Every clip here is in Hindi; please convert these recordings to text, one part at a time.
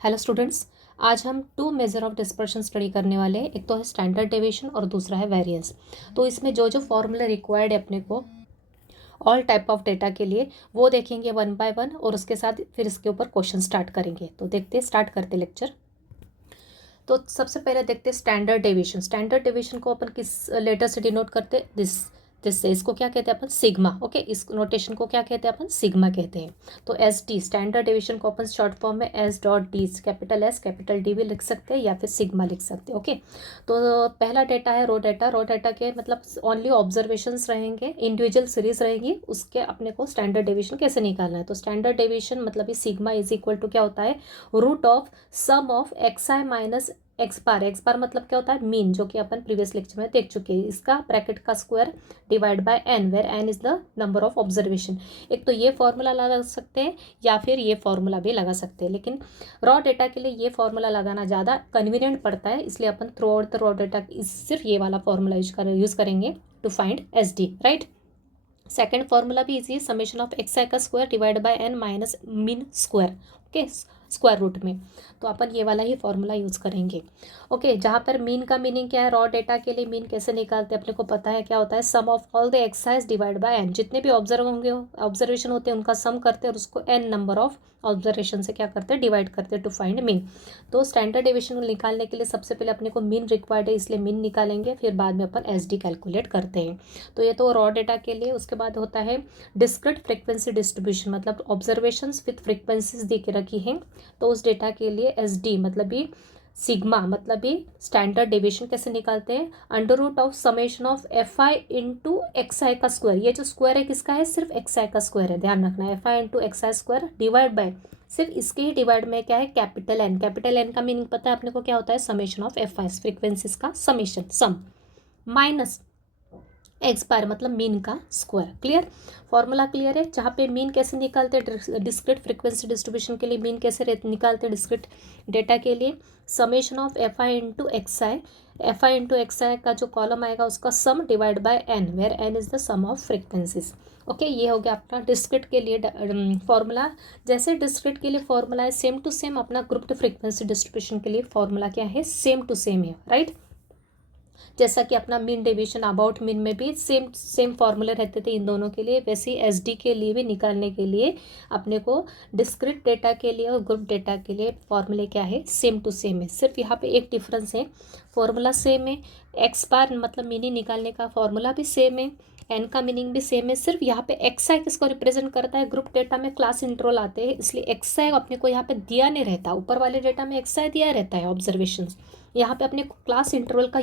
हेलो स्टूडेंट्स, आज हम two measure of dispersion study करने वाले हैं। एक तो है स्टैंडर्ड डेविएशन और दूसरा है वेरिएंस। तो इसमें जो जो फॉर्मूला रिक्वायर्ड है अपने को ऑल टाइप ऑफ डेटा के लिए वो देखेंगे वन बाय वन, और उसके साथ फिर इसके ऊपर क्वेश्चन स्टार्ट करेंगे। तो देखते स्टार्ट करते लेक्चर। तो सबसे पहले देखते स्टैंडर्ड डेविएशन। स्टैंडर्ड डेविएशन को अपन किस लेटर से डिनोट करते? दिस से। इसको क्या कहते हैं अपन? सिग्मा। ओके, इस नोटेशन को क्या कहते हैं अपन? सिग्मा कहते हैं। तो एस डी स्टैंडर्ड डेविएशन को अपन शॉर्ट फॉर्म में S dot D, capital S capital D भी लिख सकते हैं या फिर सिग्मा लिख सकते हैं। ओके, तो पहला डेटा है रो डेटा। रो डेटा के मतलब ओनली ऑब्जर्वेशंस रहेंगे, इंडिविजुअल सीरीज रहेंगी, उसके अपने को स्टैंडर्ड डेविएशन कैसे निकालना है। तो स्टैंडर्ड डेविएशन मतलब ये सिग्मा इज इक्वल टू क्या होता है? Root of sum of x i minus x bar. X bar मतलब क्या होता है? मीन, जो कि अपन प्रीवियस लेक्चर में देख चुके हैं। इसका ब्रैकेट का square divide by N, where N is the number of observation. एक तो ये फॉर्मूला लगा सकते हैं या फिर ये फॉर्मूला भी लगा सकते हैं, लेकिन रॉ डेटा के लिए ये फॉर्मूला लगाना ज़्यादा कन्वीनियंट पड़ता है, इसलिए अपन throughout the raw data सिर्फ ये वाला फॉर्मूला यूज करेंगे to find S D, right. Second formula भी इजी है, समेशन ऑफ एक्स आई का square divide by N minus mean square. Okay, square root में। तो अपन ये वाला ही फॉर्मूला यूज़ करेंगे। ओके, जहाँ पर मीन का मीनिंग क्या है? रॉ डेटा के लिए मीन कैसे निकालते हैं अपने को पता है, क्या होता है? Sum of all the exercise divide by n. जितने भी ऑब्जर्वेशन होते हैं उनका सम करते हैं और उसको एन नंबर ऑफ ऑब्जर्वेशन से क्या करते हैं? डिवाइड करते हैं टू फाइंड मीन। तो स्टैंडर्ड डेविएशन निकालने के लिए सबसे पहले अपने को मीन रिक्वायर्ड है, इसलिए मीन निकालेंगे, फिर बाद में अपन एस डी कैलकुलेट करते हैं। तो ये तो रॉ डेटा के लिए। उसके बाद होता है डिस्क्रीट फ्रीक्वेंसी डिस्ट्रीब्यूशन, मतलब ऑब्जर्वेशंस विथ फ्रीक्वेंसीज दे के रखी हैं, तो उस डेटा के लिए एस डी मतलब भी सिग्मा मतलब भी स्टैंडर्ड डेविएशन कैसे निकालते हैं? Under root of summation of F I into x i का स्क्वायर। ये जो स्क्वायर है किसका है? सिर्फ एक्स आई का स्क्वायर है, ध्यान रखना है। F I into x I square divide by, सिर्फ इसके ही डिवाइड में क्या है? Capital N. कैपिटल एन का मीनिंग पता है अपने को क्या होता है? Summation of F I, frequencies का summation, sum, minus x bar मतलब मीन का स्क्वायर। क्लियर? फॉर्मूला क्लियर है? जहाँ पे मीन कैसे निकालते हैं डिस्क्रीट फ्रीक्वेंसी डिस्ट्रीब्यूशन के लिए, मीन कैसे निकालते हैं डिस्क्रीट डेटा के लिए? Summation of F I into x i. F I into x i का जो कॉलम आएगा उसका sum divide by N, where N is the sum of frequencies. Okay, ये हो गया अपना डिस्क्रीट के लिए फॉर्मूला। जैसे डिस्क्रीट के लिए फॉर्मूला है सेम टू सेम, अपना ग्रुप्ड फ्रीक्वेंसी डिस्ट्रीब्यूशन के लिए फॉर्मूला क्या है? सेम टू सेम है, राइट। जैसा कि अपना मीन डेविएशन अबाउट मीन में भी सेम सेम फॉर्मूले रहते थे इन दोनों के लिए, वैसे ही एस डी के लिए भी निकालने के लिए अपने को डिस्क्रीट डेटा के लिए और ग्रुप डेटा के लिए फॉर्मूले क्या है? सेम टू सेम है। सिर्फ यहाँ पे एक डिफरेंस है, फॉर्मूला सेम है, एक्स बार मतलब मीनिंग निकालने का फॉर्मूला भी सेम है, एन का मीनिंग भी सेम है। सिर्फ यहाँ पे एक्स आई किसको रिप्रेजेंट करता है? ग्रुप डेटा में क्लास इंटरवल आते हैं, इसलिए एक्स आई अपने को यहाँ पे दिया नहीं रहता। ऊपर वाले डेटा में एक्स आई दिया रहता है ऑब्जर्वेशन, यहाँ पे अपने क्लास इंटरवल का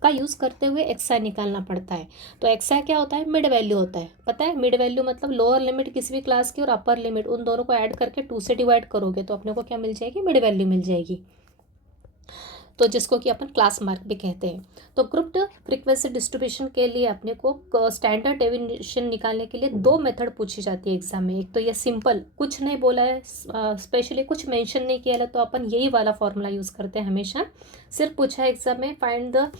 यूज़ करते हुए एक्स आई निकालना पड़ता है। तो एक्स आई क्या होता है? मिड वैल्यू होता है। पता है मिड वैल्यू मतलब लोअर लिमिट किसी भी क्लास की और अपर लिमिट, उन दोनों को ऐड करके 2 से डिवाइड करोगे तो अपने को क्या मिल जाएगी? मिड वैल्यू मिल जाएगी, तो जिसको कि अपन क्लास मार्क भी कहते हैं। तो ग्रुप्ड फ्रीक्वेंसी डिस्ट्रीब्यूशन के लिए अपने को स्टैंडर्ड डेविएशन निकालने के लिए 2 मेथड पूछी जाती है एग्जाम में। एक तो ये सिंपल, कुछ नहीं बोला है, स्पेशली कुछ मेंशन नहीं किया है, तो अपन यही वाला फॉर्मूला यूज़ करते हैं हमेशा। सिर्फ पूछा है एग्जाम में find the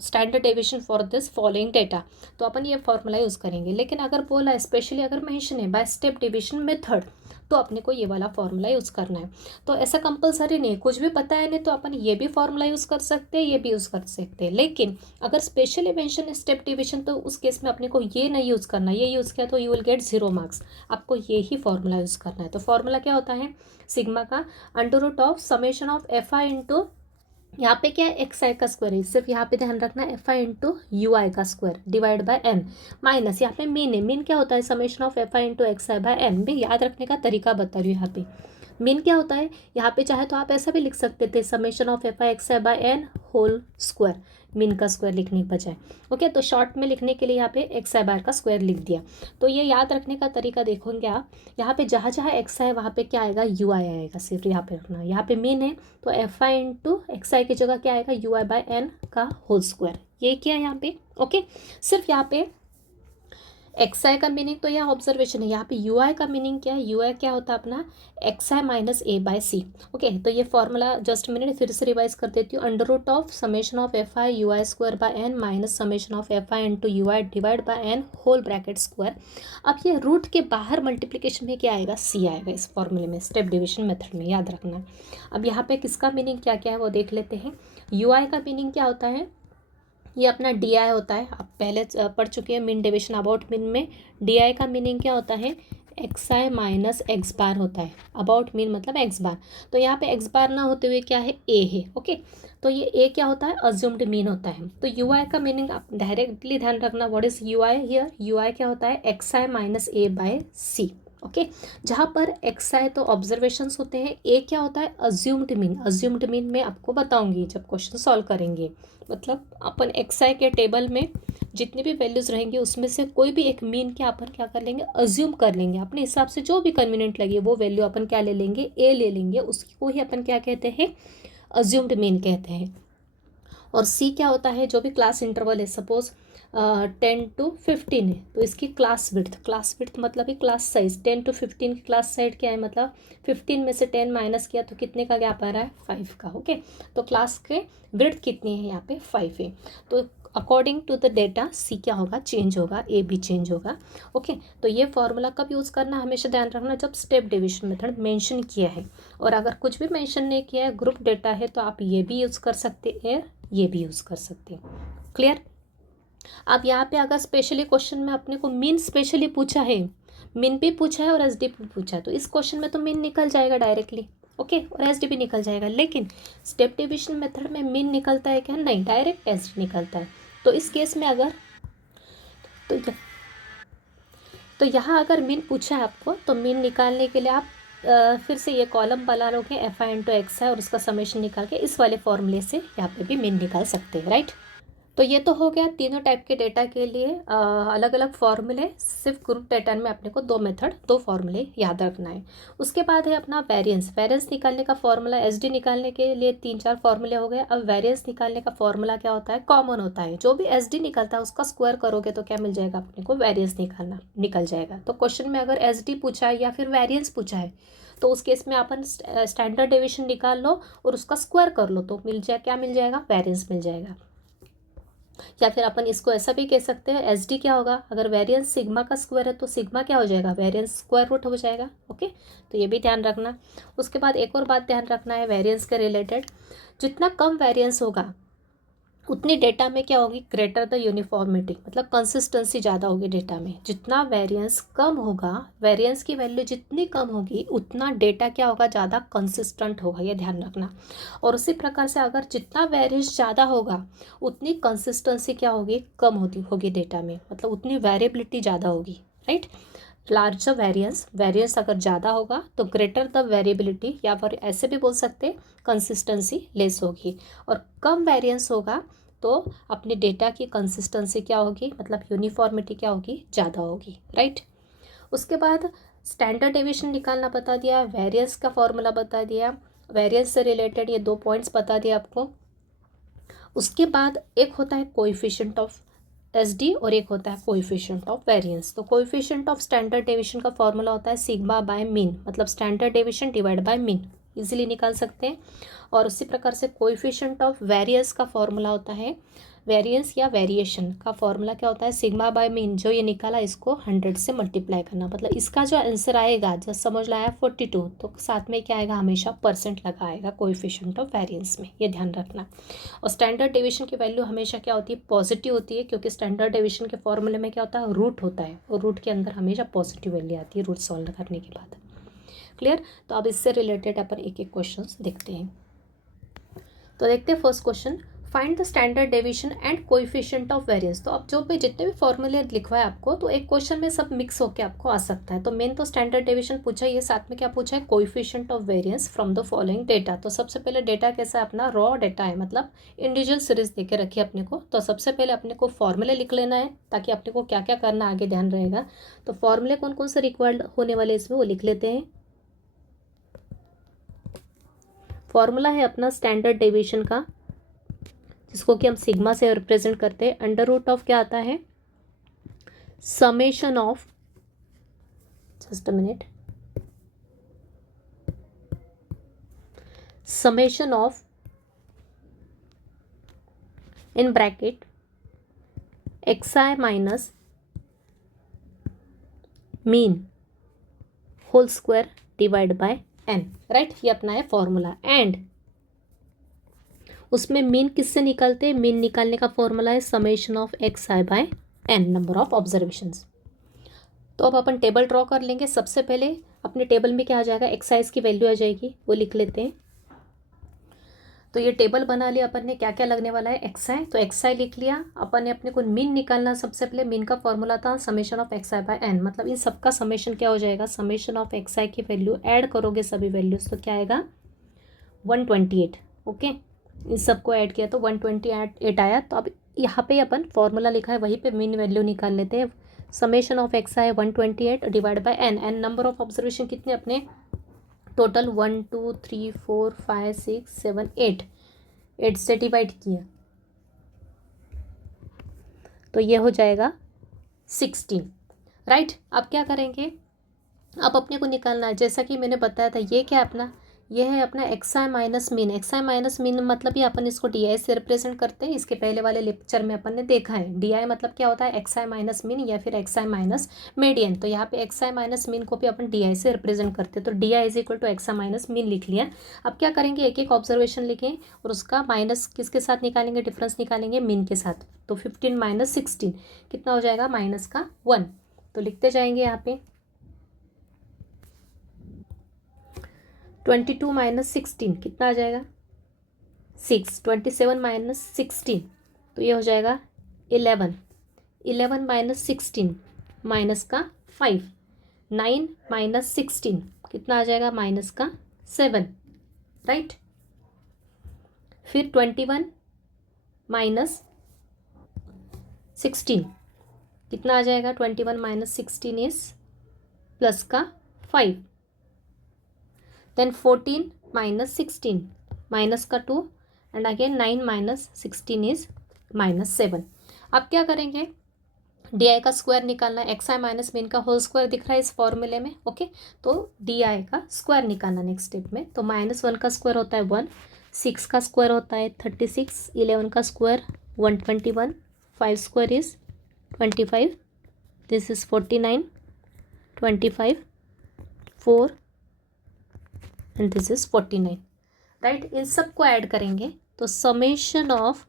standard deviation for this following data, तो अपन ये फॉर्मूला यूज़ करेंगे। लेकिन अगर बोला है स्पेशली, अगर मेंशन है बाय स्टेप डिविजन मेथड, तो अपने को ये वाला फॉर्मूला यूज़ करना है। तो ऐसा कंपलसरी नहीं, कुछ भी पता है नहीं तो अपन ये भी फॉर्मूला यूज़ कर सकते हैं, ये भी यूज़ कर सकते हैं। लेकिन अगर स्पेशली मेंशन स्टेप डिविजन, तो उस केस में अपने को ये नहीं यूज़ करना। ये यूज़ किया तो यू विल गेट 0 मार्क्स। आपको ये ही फॉर्मूला यूज़ करना है। तो फॉर्मूला क्या होता है? सिग्मा का under root of summation of F I into, यहाँ पे क्या है? एक्स आई का स्क्वायर है, सिर्फ यहाँ पे ध्यान रखना एफ आई इंटू यू आई का square divide by N, minus यहाँ पे मीन है। मीन क्या होता है? Summation of F I into x I by N. भी याद रखने का तरीका बता रही हूँ यहाँ पे। मीन क्या होता है? यहाँ पे चाहे तो आप ऐसा भी लिख सकते थे, summation of F I x I by N whole square, mean का स्क्वायर लिखने के बजाय। ओके, तो शॉर्ट में लिखने के लिए यहाँ पे एक्स आई बार का स्क्वायर लिख दिया। तो ये याद रखने का तरीका देखोगे आप, यहाँ पे जहाँ जहाँ एक्स आई वहाँ पे क्या आएगा? यू आई आएगा। सिर्फ यहाँ पे रखना, यहाँ पे मीन है तो एफ आई इंटू एक्स आई की जगह क्या आएगा? यू आई बाय एन का होल स्क्वायर। ये क्या है यहाँ पे? ओके, सिर्फ यहाँ पे एक्स आई का मीनिंग तो यहाँ ऑब्जर्वेशन है, यहाँ पे यू आई का मीनिंग क्या है, यू आई क्या होता है अपना x i minus a by c. Okay, तो ये फॉर्मूला जस्ट मिनट फिर से रिवाइज कर देती हूँ। Under root of summation of F I you I square by N minus summation of F I into you I divide by N whole bracket square. अब ये रूट के बाहर मल्टीप्लीकेशन में क्या आएगा, सी आएगा इस फॉर्मूले में, स्टेप डिविजन मेथड में, याद रखना। अब यहाँ पे किसका मीनिंग क्या क्या है वो देख लेते हैं। यू आई का मीनिंग क्या होता है, ये अपना डी आई होता है, आप पहले पढ़ चुके हैं मीन डिविजन अबाउट मीन में। डी आई का मीनिंग क्या होता है, एक्स आई माइनस एक्स बार होता है, अबाउट मीन मतलब एक्स बार। तो यहाँ पे एक्स बार ना होते हुए क्या है, ए है। ओके, तो ये ए क्या होता है, अज्यूम्ड मीन होता है। तो यू आई का मीनिंग आप डायरेक्टली ध्यान रखना, what is u i here, u i क्या होता है, x i minus a by c. Okay, जहाँ पर एक्स आई तो ऑब्जर्वेशंस होते हैं, ए क्या होता है, अज्यूम्ड मीन। अज्यूम्ड मीन मैं आपको बताऊंगी जब क्वेश्चन सॉल्व करेंगे। मतलब अपन एक्स आई के टेबल में जितनी भी वैल्यूज़ रहेंगी उसमें से कोई भी एक मीन के अपन क्या कर लेंगे, अज्यूम कर लेंगे अपने हिसाब से, जो भी कन्वीनियंट लगे वो वैल्यू अपन क्या ले लेंगे, ए ले लेंगे, उसको ही अपन क्या कहते हैं, अज्यूम्ड मीन कहते हैं। और सी क्या होता है, जो भी क्लास इंटरवल है, सपोज 10 to 15 है तो इसकी क्लास विड्थ मतलब ही क्लास साइज। 10 to 15 की क्लास साइज क्या है, मतलब 15 में से 10 माइनस किया तो कितने का गैप आ रहा है, 5 का। ओके, तो क्लास के विड्थ कितनी है, यहाँ पे 5 है। तो अकॉर्डिंग टू द डेटा सी क्या होगा, चेंज होगा, ए भी चेंज होगा। ओके, तो ये फॉर्मूला कब यूज़ करना, हमेशा ध्यान रखना जब स्टेप डिविजन मेथड मेंशन किया है। और अगर कुछ भी मेंशन नहीं किया है, ग्रुप डेटा है, तो आप ये भी यूज़ कर सकते हैं, ये भी यूज़ कर सकते हैं। क्लियर। अब यहाँ पे अगर स्पेशली क्वेश्चन में अपने को मीन स्पेशली पूछा है, मीन भी पूछा है और एस डी भी पूछा है, तो इस क्वेश्चन में तो मीन निकल जाएगा डायरेक्टली। ओके, और एस डी भी निकल जाएगा। लेकिन स्टेप डिविजन मेथड में मीन निकलता है क्या, नहीं, डायरेक्ट एस डी निकलता है। तो इस केस में अगर तो तो यहाँ अगर मीन पूछा है आपको, तो मीन निकालने के लिए आप फिर से ये कॉलम बना लोगे, एफ आई इंटू एक्स है, और उसका समेशन निकाल के इस वाले फॉर्मूले से यहाँ पे भी मीन निकाल सकते हैं, राइट। तो ये तो हो गया तीनों टाइप के डेटा के लिए अलग अलग फॉर्मूले। सिर्फ ग्रुप डेटा में अपने को दो मेथड, दो फॉर्मूले याद रखना है। उसके बाद है अपना वेरिएंस। वेरिएंस निकालने का फॉर्मूला, एसडी निकालने के लिए 3-4 फॉर्मूले हो गए। अब वेरिएंस निकालने का फॉर्मूला क्या होता है, कॉमन होता है। जो भी एसडी निकलता है उसका स्क्वायर करोगे तो क्या मिल जाएगा अपने को, वेरिएंस निकल जाएगा। तो क्वेश्चन में अगर एसडी पूछा है या फिर वेरिएंस पूछा है तो उस केस में अपन स्टैंडर्ड डेविएशन निकाल लो और उसका स्क्वायर कर लो, तो मिल जाए, क्या मिल जाएगा, वेरिएंस मिल जाएगा। या फिर अपन इसको ऐसा भी कह सकते हैं, एस डी क्या होगा, अगर वेरिएंस सिग्मा का स्क्वायर है तो सिग्मा क्या हो जाएगा, वेरिएंस स्क्वायर रूट हो जाएगा। ओके, तो ये भी ध्यान रखना। उसके बाद एक और बात ध्यान रखना है वेरिएंस के रिलेटेड, जितना कम वेरिएंस होगा उतनी डेटा में क्या होगी, ग्रेटर द यूनिफॉर्मिटी, मतलब कंसिस्टेंसी ज़्यादा होगी डेटा में। जितना वेरिएंस कम होगा, वेरिएंस की वैल्यू जितनी कम होगी उतना डेटा क्या होगा, ज़्यादा कंसिस्टेंट होगा, ये ध्यान रखना। और उसी प्रकार से अगर जितना वेरिएंस ज़्यादा होगा उतनी कंसिस्टेंसी क्या होगी, कम होगी डेटा में, मतलब उतनी वेरिएबिलिटी ज़्यादा होगी, राइट। लार्जर वेरिएंस अगर ज़्यादा होगा तो ग्रेटर द वेरिएबिलिटी, या फिर ऐसे भी बोल सकते हैं कंसिस्टेंसी लेस होगी। और कम वेरिएंस होगा तो अपने डेटा की कंसिस्टेंसी क्या होगी, मतलब यूनिफॉर्मिटी क्या होगी, ज़्यादा होगी, राइट। उसके बाद स्टैंडर्ड डेविएशन निकालना बता दिया, वेरिएंस का फॉर्मूला बता दिया, वेरिएंस से रिलेटेड ये 2 पॉइंट्स बता दिया आपको। उसके बाद एक होता है कोएफिशिएंट ऑफ एसडी और एक होता है कोएफिशिएंट ऑफ वेरिएंस। तो कोएफिशिएंट ऑफ स्टैंडर्ड डेविएशन का फॉर्मूला होता है सिग्मा बाय मीन, मतलब standard deviation divide by mean, easily निकाल सकते हैं। और उसी प्रकार से कोएफिशिएंट ऑफ वेरिएंस का फॉर्मूला होता है, वेरिएंस या वेरिएशन का फॉर्मूला क्या होता है, सिग्मा बाय मीन। जो ये निकाला इसको 100 से मल्टीप्लाई करना, मतलब इसका जो आंसर आएगा, जब समझ लाया 42, तो साथ में क्या आएगा, हमेशा परसेंट लगा आएगा कोएफिशिएंट ऑफ वेरिएंस में, ये ध्यान रखना। और स्टैंडर्ड डेविएशन की वैल्यू हमेशा क्या होती है, पॉजिटिव होती है, क्योंकि स्टैंडर्ड डेविएशन के फॉर्मूले में क्या होता है, रूट होता है, और रूट के अंदर हमेशा पॉजिटिव वैल्यू आती है रूट सॉल्व करने के बाद। क्लियर। तो अब इससे रिलेटेड अपन एक एक क्वेश्चन देखते हैं। तो देखते हैं first question, find the standard deviation and coefficient of variance. तो अब जो भी जितने भी फॉर्मूले लिखवा है आपको, तो एक क्वेश्चन में सब मिक्स होकर आपको आ सकता है। तो मेन तो स्टैंडर्ड डेविएशन पूछा है, ये साथ में क्या पूछा है, coefficient of variance from the following data. तो सबसे पहले डेटा कैसा है, अपना रॉ डेटा है, मतलब इंडिविजुअल सीरीज दे के रखी अपने को। तो सबसे पहले अपने को फॉर्मूले लिख लेना है, ताकि अपने को क्या क्या करना आगे ध्यान रहेगा। तो फॉर्मूले कौन कौन से रिक्वायर्ड होने वाले इसमें वो लिख लेते हैं। फॉर्मूला है अपना स्टैंडर्ड डेविएशन का, जिसको कि हम सिग्मा से रिप्रेजेंट करते हैं। अंडर रूट ऑफ क्या आता है, summation of, just a minute, summation of, in bracket, xi minus mean whole square divide by n, right. ये अपना है फॉर्मूला। एंड उसमें मीन किससे निकालते हैं? मीन निकालने का फॉर्मूला है summation of x I by n, number of observations. तो अब अपन टेबल ड्रॉ कर लेंगे। सबसे पहले अपने टेबल में क्या आ जाएगा, एक्साइज की वैल्यू आ जाएगी, वो लिख लेते हैं। तो ये टेबल बना लिया अपन ने, क्या क्या लगने वाला है, एक्सआई। तो एक्सआई लिख लिया अपन ने। अपने को मीन निकालना, सबसे पहले मीन का फॉर्मूला था summation of X I by N, मतलब इन सबका समेशन क्या हो जाएगा, समेशन ऑफ एक्सआई की वैल्यू ऐड करोगे सभी वैल्यूज तो क्या आएगा 128। ओके, इन सबको ऐड किया तो 128 आया। तो अब यहाँ पे अपन फॉर्मूला लिखा है वहीं पे मीन वैल्यू निकाल लेते हैं। Summation of X I 128 divide by N. N number of observation कितने अपने टोटल 1 2 3 4 5 6 7 8 से डिवाइड किया तो ये हो जाएगा 16, राइट। अब क्या करेंगे, अब अपने को निकालना है, जैसा कि मैंने बताया था, ये क्या अपना, ये है अपना XI minus mean. XI minus mean मतलब ये अपन इसको डीआई से रिप्रेजेंट करते हैं। इसके पहले वाले लेक्चर में अपन ने देखा है डीआई मतलब क्या होता है, एक्सआई माइनस मीन या फिर एक्सआई माइनस मीडियन। तो यहाँ पे एक्सआई माइनस मीन को भी अपन डीआई से रिप्रेजेंट करते हैं। तो D I is equal to X I minus mean लिख लिया। अब क्या करेंगे, एक एक ऑब्जर्वेशन लिखें और उसका माइनस किसके साथ निकालेंगे, डिफरेंस निकालेंगे मीन के साथ। तो 15 माइनस 16 कितना हो जाएगा, माइनस का 1। तो लिखते जाएंगे यहाँ पे 22 माइनस 16 कितना आ जाएगा 6। 27 माइनस 16 तो ये हो जाएगा 11। 11 माइनस 16 माइनस का 5। 9 माइनस 16 कितना आ जाएगा, माइनस का 7, राइट। फिर 21 माइनस 16 कितना आ जाएगा, 21 माइनस 16 इज प्लस का 5। then 14 minus 16 minus का 2 and again 9 minus 16 is minus 7। अब क्या करेंगे, डी आई का स्क्वायर निकालना है। एक्स आई माइनस मीन का होल स्क्वायर दिख रहा है इस फॉर्मूले में, ओके। तो डी आई का स्क्वायर निकालना नेक्स्ट स्टेप में। तो -1 का स्क्वायर होता है 1, 6 का स्क्वायर होता है 36, 11 का square 121, 5 square is 25, this is 49, 25, 4 and this is 49, right. इन सब को ऐड करेंगे तो समेशन ऑफ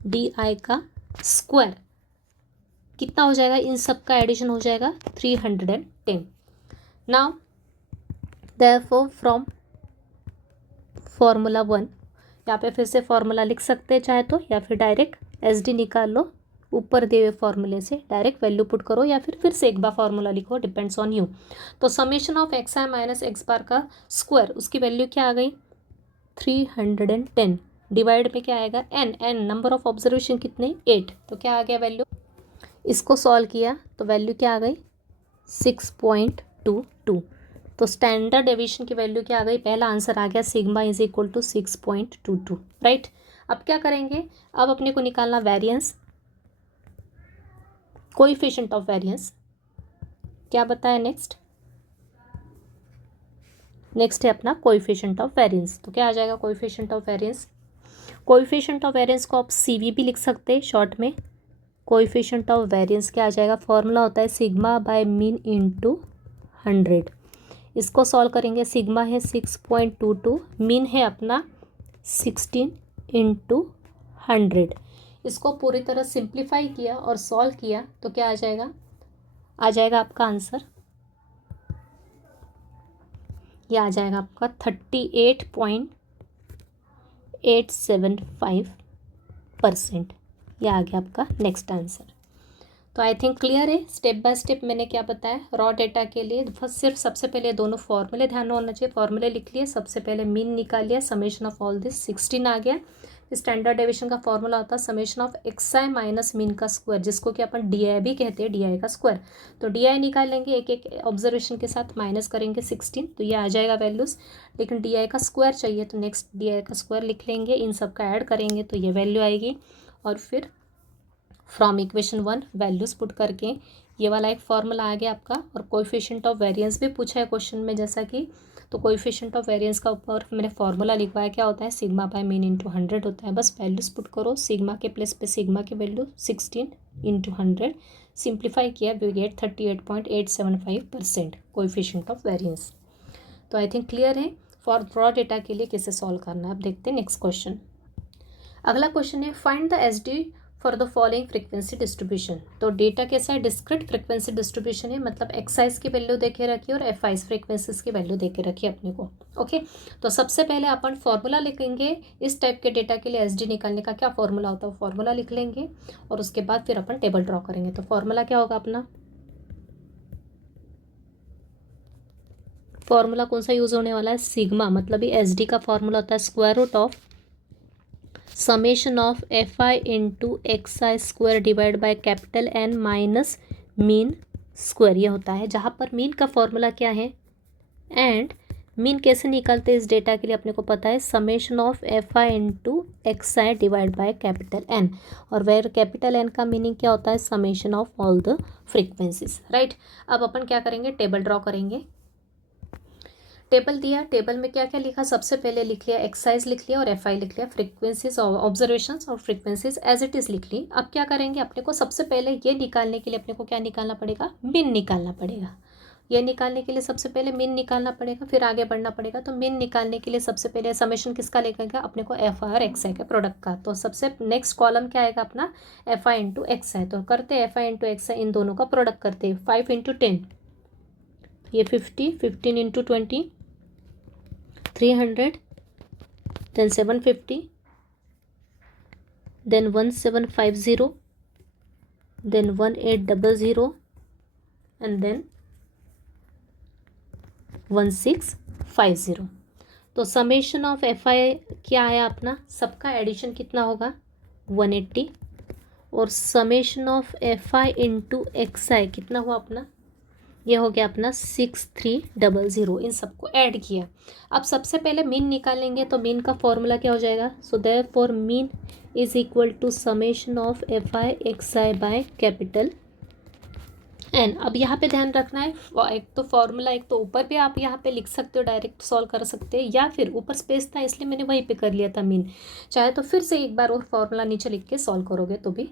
डी आई का स्क्वायर कितना हो जाएगा, इन सब का एडिशन हो जाएगा 310। नाउ देयरफॉर फ्रॉम फॉर्मूला 1, यहाँ पे फिर से फॉर्मूला लिख सकते हैं चाहे तो, या फिर डायरेक्ट एस डी निकाल लो, ऊपर दिए हुए फॉर्मूले से डायरेक्ट वैल्यू पुट करो, या फिर से एक बार फॉर्मूला लिखो, डिपेंड्स ऑन यू। तो summation of x i minus x bar का स्क्वायर, उसकी वैल्यू क्या आ गई 310 डिवाइड में क्या आएगा N. N number of observation कितने 8, तो क्या आ गया वैल्यू, इसको सॉल्व किया तो वैल्यू क्या आ गई 6.22। तो स्टैंडर्ड डेविएशन की वैल्यू क्या आ गई, पहला आंसर आ गया sigma is equal to 6.22, right. अब क्या करेंगे, अब अपने को निकालना वेरिएंस, कोएफिशिएंट ऑफ वेरिएंस। क्या बताया नेक्स्ट है अपना कोएफिशिएंट ऑफ वेरिएंस। तो क्या आ जाएगा coefficient of variance, coefficient of variance को आप सीवी भी लिख सकते हैं शॉर्ट में। कोएफिशिएंट ऑफ वेरिएंस क्या आ जाएगा, फॉर्मूला होता है सिग्मा बाय मीन इंटू 100। इसको सॉल्व करेंगे, सिग्मा है 6.22, मीन है अपना 16 इंटू 100। इसको पूरी तरह सिंप्लीफाई किया और सॉल्व किया तो क्या आ जाएगा आपका आंसर, ये आ जाएगा आपका 38.875%। ये आ गया आपका नेक्स्ट आंसर। तो आई थिंक क्लियर है, स्टेप बाय स्टेप मैंने क्या बताया रॉ डेटा के लिए। फर्स्ट सिर्फ सबसे पहले दोनों फॉर्मूले ध्यान होना चाहिए, फॉर्मूले लिख लिए, सबसे पहले मीन निकाल लिया, समेशन ऑफ ऑल दिस 16 आ गया। स्टैंडर्ड डेविएशन का फॉर्मूला होता है summation of x i minus mean का स्क्वायर, जिसको कि अपन डी आई भी कहते हैं, डी आई का स्क्वायर। तो डी आई निकालेंगे, एक एक ऑब्जर्वेशन के साथ माइनस करेंगे 16, तो ये आ जाएगा वैल्यूज़। लेकिन डी आई का स्क्वायर चाहिए तो नेक्स्ट डी आई का स्क्वायर लिख लेंगे, इन सब का ऐड करेंगे तो ये वैल्यू आएगी। और फिर फ्रॉम इक्वेशन 1 वैल्यूज़ पुट करके ये वाला एक फॉर्मूला आ गया आपका। और कोएफिशिएंट ऑफ वेरिएंस भी पूछा है क्वेश्चन में जैसा कि, तो कोएफिशिएंट ऑफ वेरिएंस का ऊपर मैंने फॉर्मूला लिखवाया, क्या होता है सिग्मा बाय मीन इंटू 100 होता है। बस वैल्यूज़ पुट करो, सिग्मा के प्लेस पे सिग्मा की वैल्यू 16 इंटू 100, सिंप्लीफाई किया, we get 38.875% coefficient of variance. तो आई थिंक क्लियर है फॉर रॉ डेटा के लिए कैसे सॉल्व करना है। अब देखते हैं नेक्स्ट क्वेश्चन। अगला क्वेश्चन है find the SD for the following frequency distribution. तो डेटा कैसा है, डिस्क्रीट फ्रीक्वेंसी डिस्ट्रीब्यूशन है, मतलब एक्साइज की वैल्यू देके रखी है और एफ आइज फ्रीक्वेंसीज की वैल्यू देके रखी है अपने को। ओके, तो सबसे पहले अपन फॉर्मूला लिखेंगे इस टाइप के डेटा के लिए। एसडी निकालने का क्या फॉर्मूला होता है, फॉर्मूला लिख लेंगे और उसके बाद फिर अपन टेबल ड्रॉ करेंगे। तो फॉर्मूला क्या होगा अपना, फॉर्मूला कौन सा यूज होने वाला है, सिग्मा, मतलब ये एसडी का फॉर्मूला होता है square root of summation of F I into x I square divide by capital N minus mean square, ये होता है। जहाँ पर मीन का फॉर्मूला क्या है, एंड मीन कैसे निकालते हैं इस डेटा के लिए अपने को पता है, summation of F I into x I divide by capital N, और वेर कैपिटल एन का मीनिंग क्या होता है, summation of all the frequencies, right. अब अपन क्या करेंगे, टेबल ड्रॉ करेंगे। टेबल दिया, टेबल में क्या क्या लिखा, सबसे पहले लिख लिया एक्साइज लिख लिया और एफ आई लिख लिया, फ्रीक्वेंसीज और ऑब्जर्वेशंस और फ्रीक्वेंसीज एज इट इज़ लिख ली। अब क्या करेंगे, अपने को सबसे पहले ये निकालने के लिए अपने को क्या निकालना पड़ेगा, मीन निकालना पड़ेगा। ये निकालने के लिए सबसे पहले मीन निकालना पड़ेगा, फिर आगे बढ़ना पड़ेगा। तो मीन निकालने के लिए सबसे पहले समेशन किसका लेगा, अपने को एफ आई और एक्स आई के प्रोडक्ट का। तो सबसे नेक्स्ट कॉलम क्या आएगा अपना, F I into x i. तो करते F I into x i, इन दोनों का प्रोडक्ट करते हैं। 5 इंटू 10 ये 50, 15 into 20 300, then 750, then 1750, then 1800, and then 1650। तो समेशन ऑफ एफ आई क्या आया अपना, सबका एडिशन कितना होगा 180, और summation of F I into x i कितना हुआ अपना, ये हो गया अपना 6300। इन सबको ऐड किया। अब सबसे पहले मीन निकालेंगे, तो मीन का फॉर्मूला क्या हो जाएगा, so therefore mean is equal to summation of F I x I by capital N. अब यहाँ पे ध्यान रखना है, एक तो फॉर्मूला, एक तो ऊपर भी आप यहाँ पे लिख सकते हो, डायरेक्ट सॉल्व कर सकते हैं, या फिर ऊपर स्पेस था इसलिए मैंने वहीं पे कर लिया था मीन। चाहे तो फिर से एक बार वो फॉर्मूला नीचे लिख के सॉल्व करोगे तो भी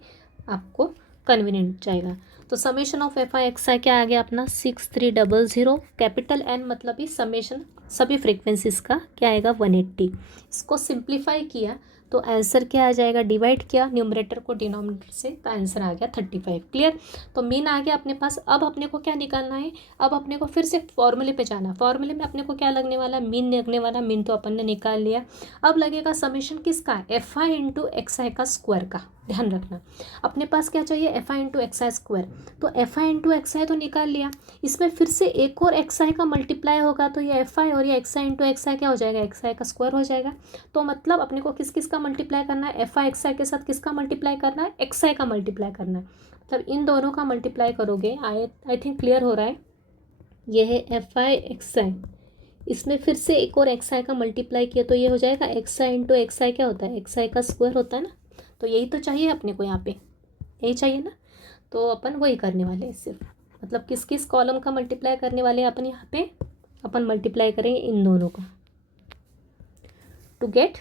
आपको कन्वीनियंट जाएगा। तो summation of F I x i क्या आ गया अपना 6300, कैपिटल एन मतलब ही समेशन सभी फ्रीक्वेंसीज का क्या आएगा 180। इसको सिंप्लीफाई किया तो आंसर क्या आ जाएगा, डिवाइड किया न्यूमरेटर को डिनोमिनेटर से, तो आंसर आ गया 35। क्लियर। तो मीन आ गया अपने पास। अब अपने को क्या निकालना है, अब अपने को फिर से फॉर्मूले पे जाना। फॉर्मूले में अपने को क्या लगने वाला, मीन लगने वाला। मीन तो अपन ने निकाल लिया। अब लगेगा समेशन किसका, F I into x i का स्क्वायर का। ध्यान रखना अपने पास क्या चाहिए, F I into x I square. तो F I into x i तो निकाल लिया, इसमें फिर से एक और एक्स आई का मल्टीप्लाई होगा, तो ये एफ आई और ये x I into x i क्या हो जाएगा, एक्स आई का स्क्वायर हो जाएगा। तो मतलब अपने को किस किस का मल्टीप्लाई करना है, एफ आई एक्स आई के साथ किसका मल्टीप्लाई करना है, एक्स आई का मल्टीप्लाई करना है। मतलब इन दोनों का मल्टीप्लाई करोगे, आई थिंक क्लियर हो रहा है। ये है एफ आई एक्स आई, इसमें फिर से एक और एक्स आई का मल्टीप्लाई किया तो ये हो जाएगा x I into x i क्या होता है, एक्स आई का स्क्वायर होता है ना। तो यही तो चाहिए अपने को, यहाँ पे यही चाहिए ना। तो अपन वही करने वाले हैं सिर्फ, मतलब किस किस कॉलम का मल्टीप्लाई करने वाले हैं अपन, यहाँ पे अपन मल्टीप्लाई करेंगे इन दोनों का to get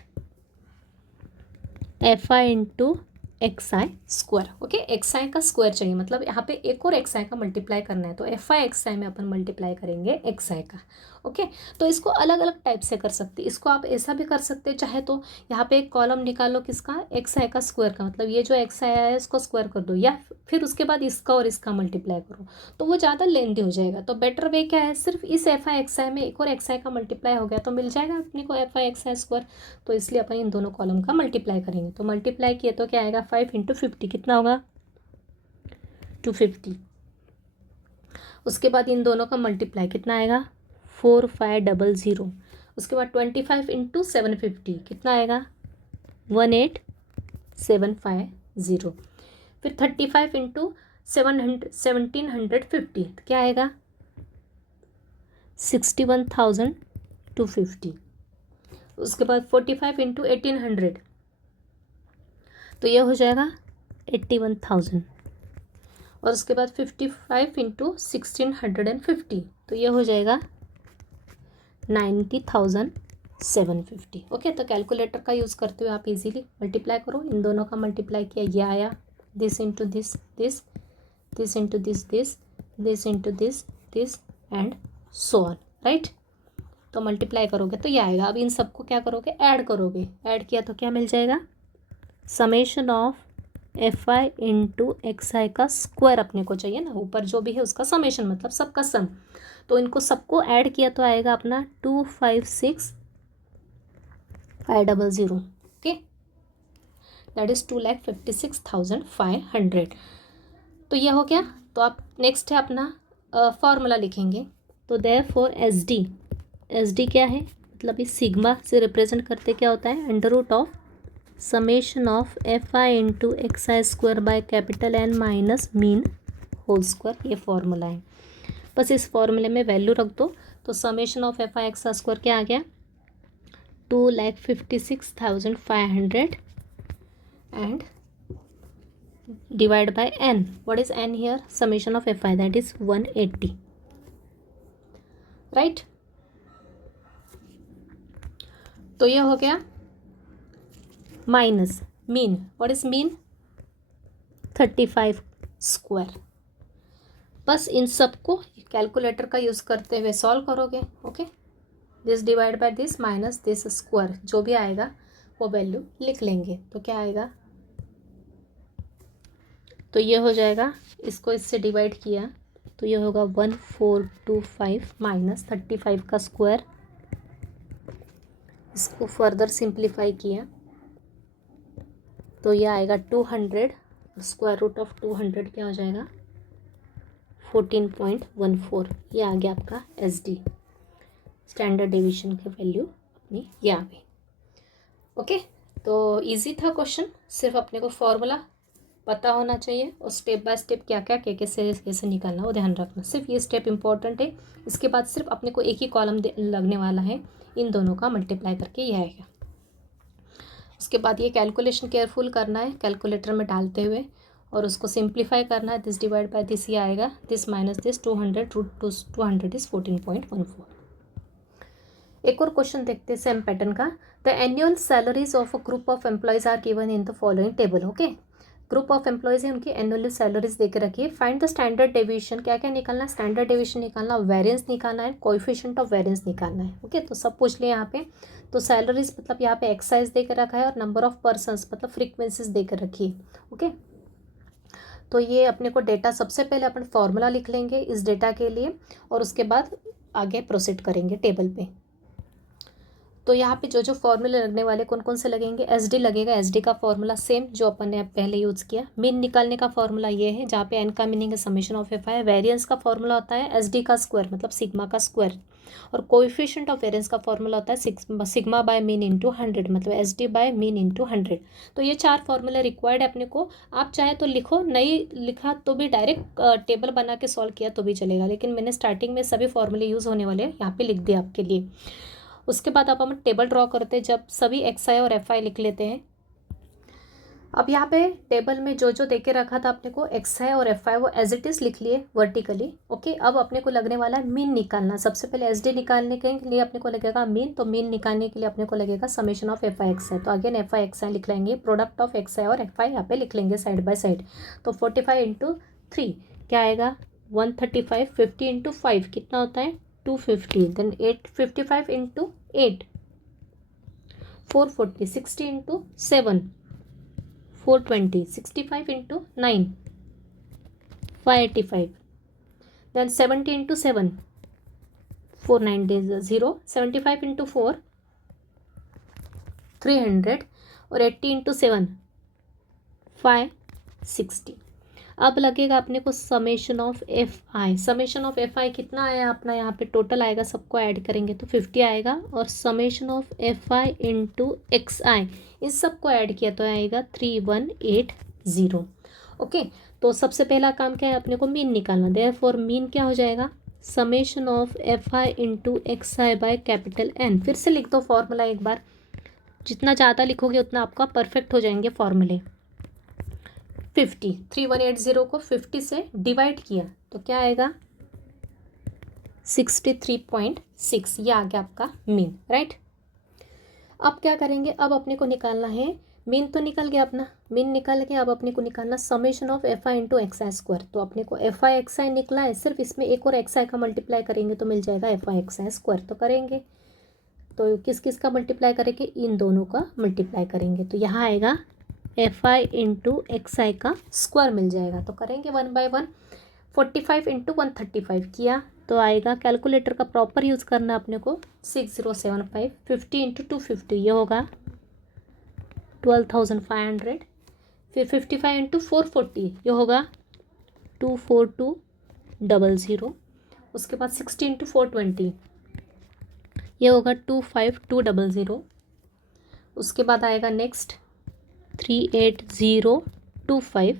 f I into x I square. Okay, x i का स्क्वायर चाहिए, मतलब यहाँ पे एक और एक्स आई का मल्टीप्लाई करना है। तो एफ आई एक्स आई में अपन मल्टीप्लाई करेंगे एक्स आई का। ओके, तो इसको अलग अलग टाइप से कर सकते हैं। इसको आप ऐसा भी कर सकते हैं, चाहे तो यहाँ पे एक कॉलम निकालो किसका, एक्स आई का स्क्वायर का, मतलब ये जो एक्स आई है इसको स्क्वायर कर दो, या फिर उसके बाद इसका और इसका मल्टीप्लाई करो, तो वो ज़्यादा लेंथी हो जाएगा। तो बेटर वे क्या है, सिर्फ इस एफ आई एक्स आई में एक और एक्स आई का मल्टीप्लाई हो गया तो मिल जाएगा अपने को F I x I square. तो इसलिए अपन इन दोनों कॉलम का मल्टीप्लाई करेंगे। तो मल्टीप्लाई किए तो क्या आएगा, 5 इंटू 50 कितना होगा 250। उसके बाद इन दोनों का मल्टीप्लाई कितना आएगा 4500। उसके बाद 25 इंटू 750 कितना आएगा 18750। फिर 35 इंटू 1750 क्या आएगा 61,250। उसके बाद 45 इंटू 1800 तो ये हो जाएगा 81,000 और उसके बाद 55 इंटू 1650, तो ये हो जाएगा 90,750। ओके, तो कैलकुलेटर का यूज़ करते हुए आप इजीली मल्टीप्लाई करो, इन दोनों का मल्टीप्लाई किया, ये आया, this into this this, this into this this, this into this this and so on, right. तो मल्टीप्लाई करोगे तो ये आएगा। अब इन सबको क्या करोगे, ऐड करोगे, ऐड किया तो क्या मिल जाएगा, summation of F I into x i का स्क्वायर अपने को चाहिए ना, ऊपर जो भी है उसका समेशन मतलब सबका सम, तो इनको सबको ऐड किया तो आएगा अपना 256,500, ओके, दैट इज 2,56,500। तो ये हो गया। तो आप नेक्स्ट है अपना फॉर्मूला लिखेंगे। तो देयरफॉर एस डी क्या है, मतलब इस सिग्मा से रिप्रेजेंट करते क्या होता है, under root of summation of F I into x I square by capital N minus mean whole square, ये फॉर्मूला है। बस इस फॉर्मूले में वैल्यू रख दो। तो summation of F I x I square क्या आ गया, 2,56,500 and divide by n. What is n here? Summation of fi, that is 180, right? तो ये हो गया minus mean, what is mean, 35 square. बस इन सबको कैलकुलेटर का यूज़ करते हुए सॉल्व करोगे, okay. This divide by this minus this square, जो भी आएगा वो वैल्यू लिख लेंगे। तो क्या आएगा, तो ये हो जाएगा, इसको इससे डिवाइड किया तो ये होगा 1425 माइनस 35 का स्क्वायर, इसको फर्दर सिंप्लीफाई किया तो ये आएगा 200, स्क्वायर रूट ऑफ 200 क्या हो जाएगा, 14.14। ये आ गया आपका एस डी, स्टैंडर्ड डेविएशन की वैल्यू अपनी ये आ गई, ओके। तो इजी था क्वेश्चन, सिर्फ अपने को फॉर्मूला पता होना चाहिए और स्टेप बाय स्टेप क्या क्या कैसे निकालना वो ध्यान रखना, सिर्फ ये स्टेप इंपॉर्टेंट है। इसके बाद सिर्फ अपने को एक ही कॉलम लगने वाला है, इन दोनों का मल्टीप्लाई करके ये आएगा। उसके बाद ये कैलकुलेशन केयरफुल करना है कैलकुलेटर में डालते हुए और उसको सिंप्लीफाई करना है, दिस डिवाइड बाय दिस ये आएगा, this minus this 200 root 200 is 14.14। एक और क्वेश्चन देखते हैं सेम पैटर्न का। The annual salaries of a group of employees are given in the following table, okay. Group of employees है, उनकी एनुअल सैलरीज देके रखिए। फाइंड द स्टैंडर्ड डेविएशन, क्या क्या निकालना है, स्टैंडर्ड डेविएशन निकालना, वेरिएंस निकालना है, कोएफिशिएंट ऑफ वेरिएंस निकालना है, ओके। तो सब पूछ लिया यहाँ पे। तो सैलरीज मतलब यहाँ पे एक्साइज देकर रखा है और नंबर ऑफ पर्सनस मतलब फ्रीक्वेंसीज देकर रखी है, ओके। तो ये अपने को डेटा, सबसे पहले अपन फॉर्मूला लिख लेंगे इस डेटा के लिए और उसके बाद आगे प्रोसीड करेंगे टेबल पे। तो यहाँ पे जो जो फॉर्मूले लगने वाले कौन कौन से लगेंगे, एस डी लगेगा, एस डी का फॉर्मूला सेम जो अपन ने पहले यूज़ किया। मीन निकालने का फॉर्मूला ये है, जहाँ पे एन का मीनिंग है summation of F I. Variance का फॉर्मूला होता है एस डी का स्क्वायर मतलब सिग्मा का स्क्वायर, और कोएफिशिएंट ऑफ वेरिएंस का फॉर्मूला होता है सिग्मा बाय मीन इंटू 100 मतलब S D by mean into 100। तो ये 4 फॉर्मूले रिक्वायर्ड है अपने को। आप चाहे तो लिखो, नहीं लिखा तो भी डायरेक्ट टेबल बना के सॉल्व किया तो भी चलेगा, लेकिन मैंने स्टार्टिंग में सभी फॉर्मूले यूज़ होने वाले हैं यहाँ पे लिख दिया आपके लिए। उसके बाद अब हम टेबल ड्रॉ करते हैं, जब सभी एक्स आई और एफ आई लिख लेते हैं। अब यहाँ पे टेबल में जो जो देके रखा था अपने को एक्स आई और एफ आई वो एज इट इज़ लिख लिए वर्टिकली, ओके। अब अपने को लगने वाला है मीन निकालना। सबसे पहले एस डी निकालने के लिए अपने को लगेगा मीन, तो मीन निकालने के लिए अपने को लगेगा summation of F I x i. तो again f I x i लिख लेंगे, प्रोडक्ट ऑफ एक्स आई और एफ आई यहाँ पे लिख लेंगे साइड बाय साइड। तो 45 इंटू 3 क्या आएगा, 135, 50 इंटू 5 कितना होता है 250, then 855 into 8 440, 60 into 7 420, 65 into 9 585, then 70 into 7 490 0, 75 into 4 300 और 80 इंटू 7 560। अब लगेगा अपने को summation of F I. Summation of F I कितना आया अपना, यहाँ पे टोटल आएगा, सबको ऐड करेंगे तो 50 आएगा, और summation of F I into x i इन सबको ऐड किया तो आएगा 3180, ओके। तो सबसे पहला काम क्या है, अपने को मीन निकालना। देयरफॉर मीन क्या हो जाएगा, summation of F I into x I by capital N. फिर से लिख दो फॉर्मूला एक बार, जितना ज़्यादा लिखोगे उतना आपका परफेक्ट हो जाएंगे फॉर्मूले। 50, 3180 को 50 से डिवाइड किया तो क्या आएगा 63.6, ये आ गया आपका मीन, राइट। अब क्या करेंगे, अब अपने को निकालना है, मीन तो निकल गया अपना, मीन निकल के अब अपने को निकालना summation of F I into x I square. तो अपने को एफ आई एक्स आई निकला है, सिर्फ इसमें एक और एक्स आई का मल्टीप्लाई करेंगे तो मिल जाएगा F I x I square. तो करेंगे तो किस किस का मल्टीप्लाई करेंगे, इन दोनों का मल्टीप्लाई करेंगे तो यहाँ आएगा F I into x i का स्क्वायर मिल जाएगा। तो करेंगे 1 बाय 1, 45 इंटू 135 किया तो आएगा, कैलकुलेटर का प्रॉपर यूज़ करना अपने को, 6075, 50 इंटू 250 ये होगा 12,500, फिर 55 इंटू 440 ये होगा 24200, उसके बाद 60 इंटू 420 ये होगा 25200, उसके बाद आएगा नेक्स्ट 38025,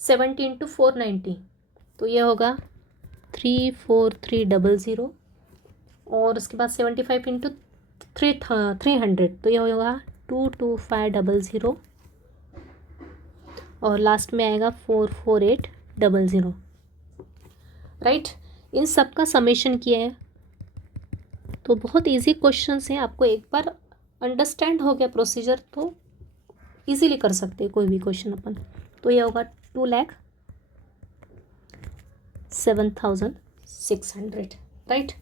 70 इंटू 490 तो ये होगा 34300, और उसके बाद 75 इंटू 300 तो ये होगा 22500, और लास्ट में आएगा 44800, राइट। इन सब का समेशन किया है तो बहुत इजी क्वेश्चंस हैं, आपको एक बार अंडरस्टैंड हो गया प्रोसीजर तो इजीली कर सकते हैं कोई भी क्वेश्चन अपन। तो ये होगा 2,07,600, राइट।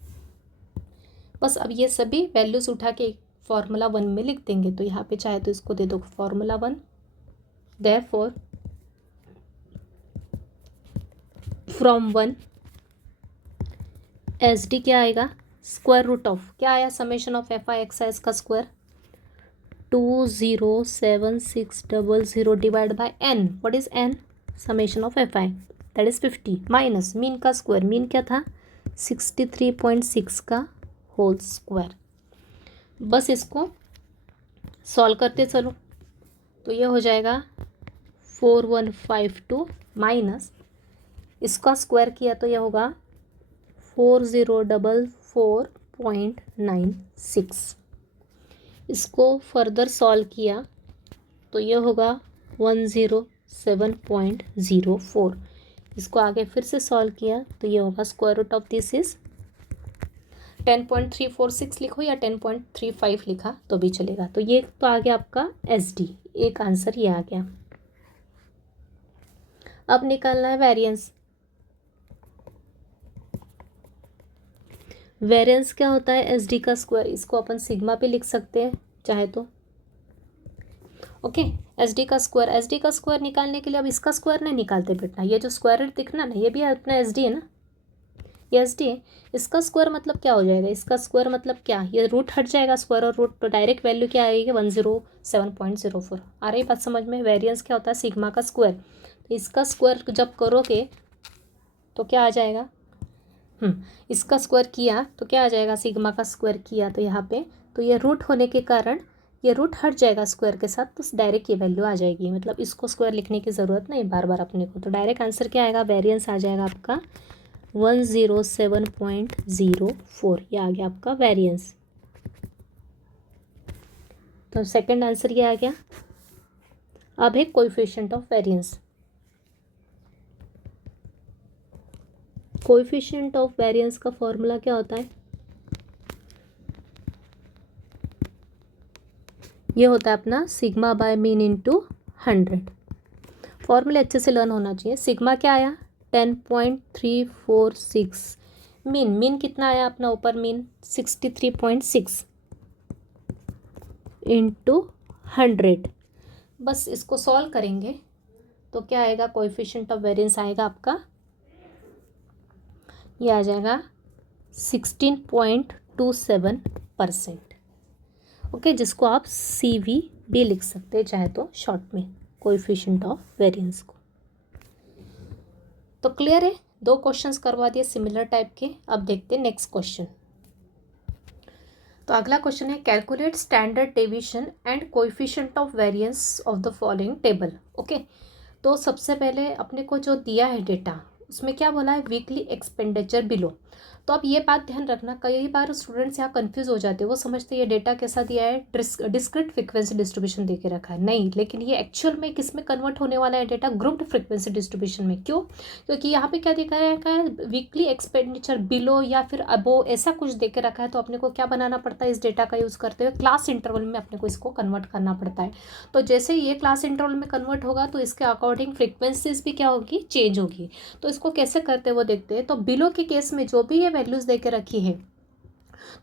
बस अब ये सभी वैल्यूज़ उठा के फार्मूला 1 में लिख देंगे। तो यहाँ पे चाहे तो इसको दे दो formula 1, therefore from 1 S D क्या आएगा, स्क्वायर रूट ऑफ क्या आया, summation of F I x i का square 2,07,600 divide by n, what is n, summation of F i that is 50, minus mean का स्क्वायर, मीन क्या था 63.6 का होल स्क्वायर। बस इसको सॉल्व करते चलो तो ये हो जाएगा 4152 माइनस इसका स्क्वायर किया तो ये होगा 4044.96, इसको फर्दर सॉल्व किया तो ये होगा 107.04, इसको आगे फिर से सॉल्व किया तो ये होगा square root of this is 10.346 लिखो या 10.35 लिखा तो भी चलेगा। तो ये तो आ गया आपका एस डी, एक आंसर ये आ गया। अब निकालना है वेरिएंस। वेरिएंस क्या होता है, एस डी का स्क्वायर, इसको अपन सिग्मा पे लिख सकते हैं चाहे तो, ओके। एस डी का स्क्वायर निकालने के लिए अब इसका स्क्वायर नहीं निकालते बेटा, ये जो स्क्वायर दिखना ना ये भी अपना एस डी है ना, ये एस डी है। इसका स्क्वायर मतलब क्या हो जाएगा, इसका स्क्वायर मतलब क्या, ये रूट हट जाएगा स्क्वायर और रूट, तो डायरेक्ट वैल्यू क्या आएगी 107.04। आ रही बात समझ में। वेरिएंस क्या होता है, सिग्मा का स्क्वायर, तो इसका स्क्वायर जब करोगे तो क्या आ जाएगा, इसका स्क्वायर किया तो क्या आ जाएगा, सिग्मा का स्क्वायर किया तो यहाँ पे, तो ये रूट होने के कारण ये रूट हट जाएगा स्क्वायर के साथ, तो डायरेक्ट ये वैल्यू आ जाएगी, मतलब इसको स्क्वायर लिखने की ज़रूरत नहीं बार बार अपने को। तो डायरेक्ट आंसर क्या आएगा, वेरिएंस आ जाएगा आपका 107.04, ये आ गया आपका वेरिएंस। तो सेकंड आंसर ये आ गया। अब है coefficient of variance. Coefficient of variance का फॉर्मूला क्या होता है, ये होता है अपना sigma by mean into 100। Formula अच्छे से लर्न होना चाहिए। सिग्मा क्या आया 10.346, मीन कितना आया अपना ऊपर, मीन 63.6 इंटू 100। बस इसको सॉल्व करेंगे तो क्या आएगा, कोएफिशिएंट ऑफ वेरिएंस आएगा आपका, ये आ जाएगा 16.27%, ओके, जिसको आप CV भी लिख सकते हैं चाहे तो शॉर्ट में, कोएफिशिएंट ऑफ वेरिएंस को। तो क्लियर है, 2 क्वेश्चंस करवा दिए सिमिलर टाइप के। अब देखते हैं नेक्स्ट क्वेश्चन। तो अगला क्वेश्चन है, calculate standard deviation and coefficient of variance of the following table, okay. तो सबसे पहले अपने को जो दिया है डेटा उसमें क्या बोला है, वीकली एक्सपेंडिचर बिलो। तो अब ये बात ध्यान रखना, कई बार स्टूडेंट्स यहाँ कंफ्यूज हो जाते हैं, वो समझते हैं ये डेटा कैसा दिया है, डिस्क्रीट फ्रीक्वेंसी डिस्ट्रीब्यूशन दे के रखा है। नहीं, लेकिन ये एक्चुअल में किस में कन्वर्ट होने वाला है डेटा, ग्रुप्ड फ्रीक्वेंसी डिस्ट्रीब्यूशन में। क्यों? क्योंकि यहाँ पे क्या देखा है, वीकली एक्सपेंडिचर बिलो या फिर अबो ऐसा कुछ दे के रखा है, तो अपने को क्या बनाना पड़ता है, इस डेटा का यूज़ करते हुए क्लास इंटरवल में अपने को इसको कन्वर्ट करना पड़ता है। तो जैसे ये क्लास इंटरवल में कन्वर्ट होगा तो इसके अकॉर्डिंग फ्रीक्वेंसीज भी क्या होगी, चेंज होगी। तो इसको कैसे करते हैं वो देखते हैं। तो बिलो के केस में जो भी ये वैल्यूज़ दे के रखी है,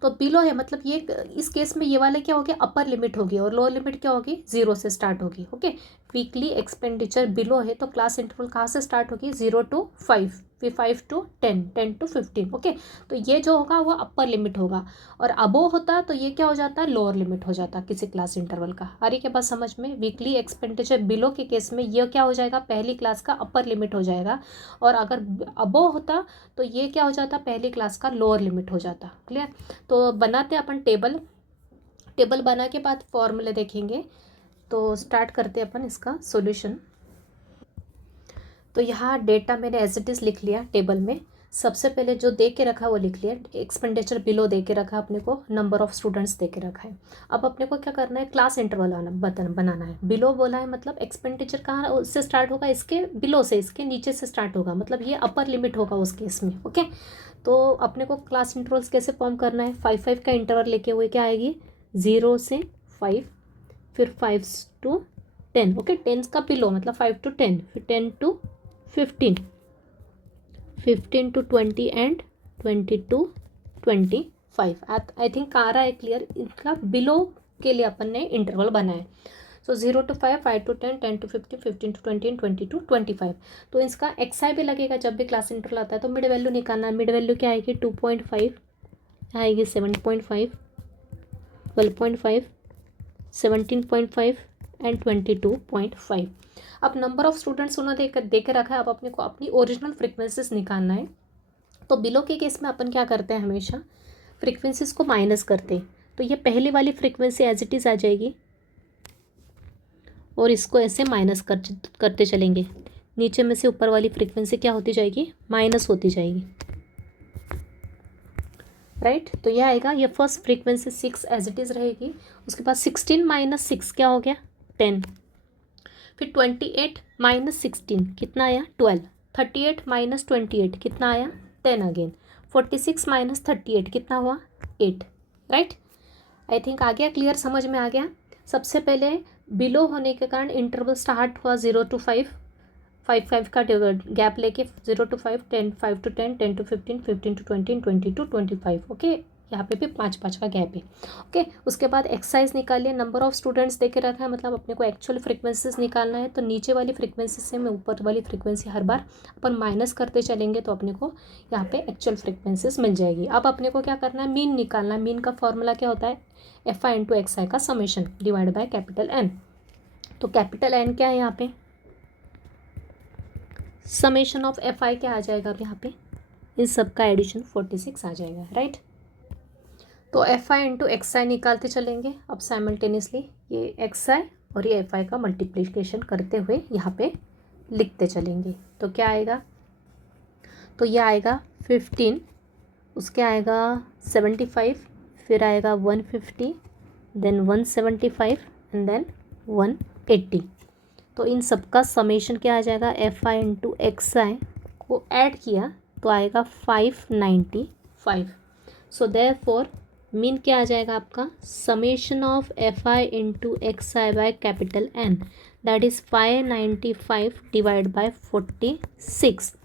तो बिलो है मतलब ये, इस केस में ये वाले क्या हो गया, अपर लिमिट होगी, और लोअर लिमिट क्या होगी, 0 से स्टार्ट होगी। ओके, वीकली एक्सपेंडिचर बिलो है तो क्लास इंटरवल कहाँ से स्टार्ट होगी, 0 to 5, फिर 5 to 10, 10 to 15। ओके, तो ये जो होगा वो अपर लिमिट होगा, और अबो होता तो ये क्या हो जाता है, लोअर लिमिट हो जाता किसी क्लास इंटरवल का। आ रही के बाद समझ में, वीकली एक्सपेंडिचर बिलो के केस में ये क्या हो जाएगा, पहली क्लास का अपर लिमिट हो जाएगा, और अगर अबो होता तो ये क्या हो जाता, पहली क्लास का लोअर लिमिट हो जाता। क्लियर? तो बनाते अपन टेबल, टेबल बना के बाद फॉर्मूले देखेंगे। तो स्टार्ट करते अपन इसका सॉल्यूशन। तो यहाँ डेटा मैंने एज इट इज़ लिख लिया टेबल में। सबसे पहले जो दे के रखा वो लिख लिया, एक्सपेंडिचर बिलो दे के रखा अपने को, नंबर ऑफ स्टूडेंट्स दे के रखा है। अब अपने को क्या करना है, क्लास इंटरवल बनाना है। बिलो बोला है मतलब एक्सपेंडिचर कहाँ से स्टार्ट होगा, इसके बिलो से, इसके नीचे से स्टार्ट होगा, मतलब ये अपर लिमिट होगा उस केस में। ओके, तो अपने को क्लास इंटरवल्स कैसे फॉर्म करना है, 5 का इंटरवल लेके हुए क्या आएगी, 0 से 5, फिर 5 to 10। ओके, 10 का बिलो मतलब 5 to 10, फिर 10 to 15, 15 to 20 and 20 to 25। I think आ रहा है क्लियर, इनका बिलो के लिए अपन ने इंटरवल बनाया। सो 0 to 5, 5 to 10, 10 to 15, 15 to 20 and 20 to 25। तो इसका एक्सआई भी लगेगा जब भी क्लास इंटरवल आता है। तो मिड वैल्यू निकालना है, मिड वैल्यू क्या आएगी, 2.5 आएगी, 7.5, 12.5, 17.5 एंड 22.5। अब नंबर ऑफ स्टूडेंट्स उन्होंने दे के रखा है, अब अपने को अपनी ओरिजिनल फ्रीक्वेंसीज निकालना है। तो बिलो के केस में अपन क्या करते हैं, हमेशा फ्रीक्वेंसीज को माइनस करते हैं। तो ये पहली वाली फ्रीक्वेंसी एज इट इज़ आ जाएगी, और इसको ऐसे माइनस करते चलेंगे। नीचे में से ऊपर वाली फ्रीक्वेंसी क्या होती जाएगी, माइनस होती जाएगी। राइट, तो यह आएगा, ये first frequency 6 as it is रहेगी। उसके बाद 16 माइनस 6 क्या हो गया, 10। फिर 28 माइनस 16 कितना आया, 12। 38 माइनस 28 कितना आया, 10 अगेन। 46 माइनस 38 कितना हुआ, 8। राइट, आई थिंक आ गया क्लियर, समझ में आ गया। सबसे पहले बिलो होने के कारण इंटरवल स्टार्ट हुआ 0 to 5, 5 का गैप लेके 0 to 5, 10, 5 to 10, 10 to 15, 15 to 20, 20 to 25। Okay, यहाँ पे भी 5 का गैप है। ओके, उसके बाद एक्सरसाइज निकालिए, नंबर ऑफ स्टूडेंट्स देके रखा है, मतलब अपने को एक्चुअल फ्रीक्वेंसीज निकालना है। तो नीचे वाली फ्रीक्वेंसी से मैं ऊपर वाली फ्रीक्वेंसी हर बार अपन माइनस करते चलेंगे, तो अपने को यहाँ पे एक्चुअल फ्रीक्वेंसीज मिल जाएगी। अब अपने को क्या करना है, मीन निकालना है। मीन का फॉर्मूला क्या होता है, FI इंटू XI का summation divide by capital N। तो कैपिटल N क्या है यहाँ पे, समेशन ऑफ FI क्या आ जाएगा, अब यहाँ पे इस सब का एडिशन 46 आ जाएगा। राइट, तो FI इंटू XI निकालते चलेंगे। अब साइमल्टेनियसली ये XI और ये FI का मल्टीप्लिकेशन करते हुए यहाँ पे लिखते चलेंगे। तो क्या आएगा, तो ये आएगा 15, उसके आएगा 75, फिर आएगा 150, देन 175 एंड देन 180। तो इन सब का समेशन क्या आ जाएगा, FI इंटू XI को ऐड किया तो आएगा 595। सो देयरफॉर मीन क्या आ जाएगा आपका, summation of FI into XI by capital N, that is 595 divide by 46।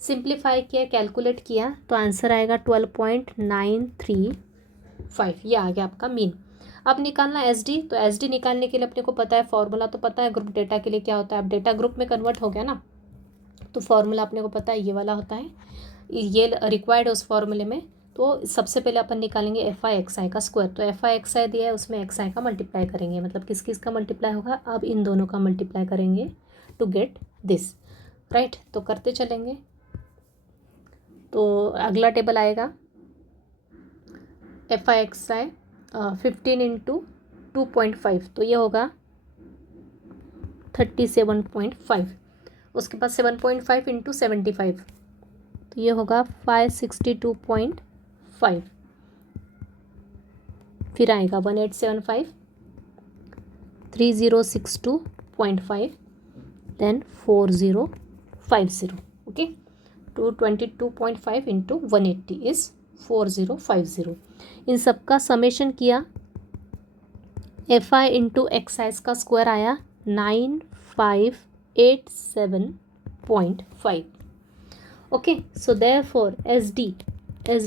Simplify किया, कैलकुलेट किया तो आंसर आएगा 12.935। ये आ गया आपका मीन। अब निकालना SD, तो SD निकालने के लिए अपने को पता है फॉर्मूला, तो पता है ग्रुप डेटा के लिए क्या होता है। अब डेटा ग्रुप में कन्वर्ट हो गया ना, तो फॉर्मूला अपने को पता है ये वाला होता है, ये रिक्वायर्ड है उस फॉर्मूले में। तो सबसे पहले अपन निकालेंगे FI XI का स्क्वायर। तो FI XI दिया है, उसमें XI का मल्टीप्लाई करेंगे, मतलब किस किस का मल्टीप्लाई होगा, अब इन दोनों का मल्टीप्लाई करेंगे टू गेट दिस। राइट, तो करते चलेंगे। तो अगला टेबल आएगा FI XI 15 इंटू 2.5, तो ये होगा 37.5। उसके बाद 7.5 इंटू 75, तो ये होगा 562.5, फिर आएगा 1875, 3062.5, देन 4050. Okay, 222.5 into 180 is 4050. इन सब का समेशन किया, f I into x i का स्क्वायर आया 9587.5. Okay, so therefore S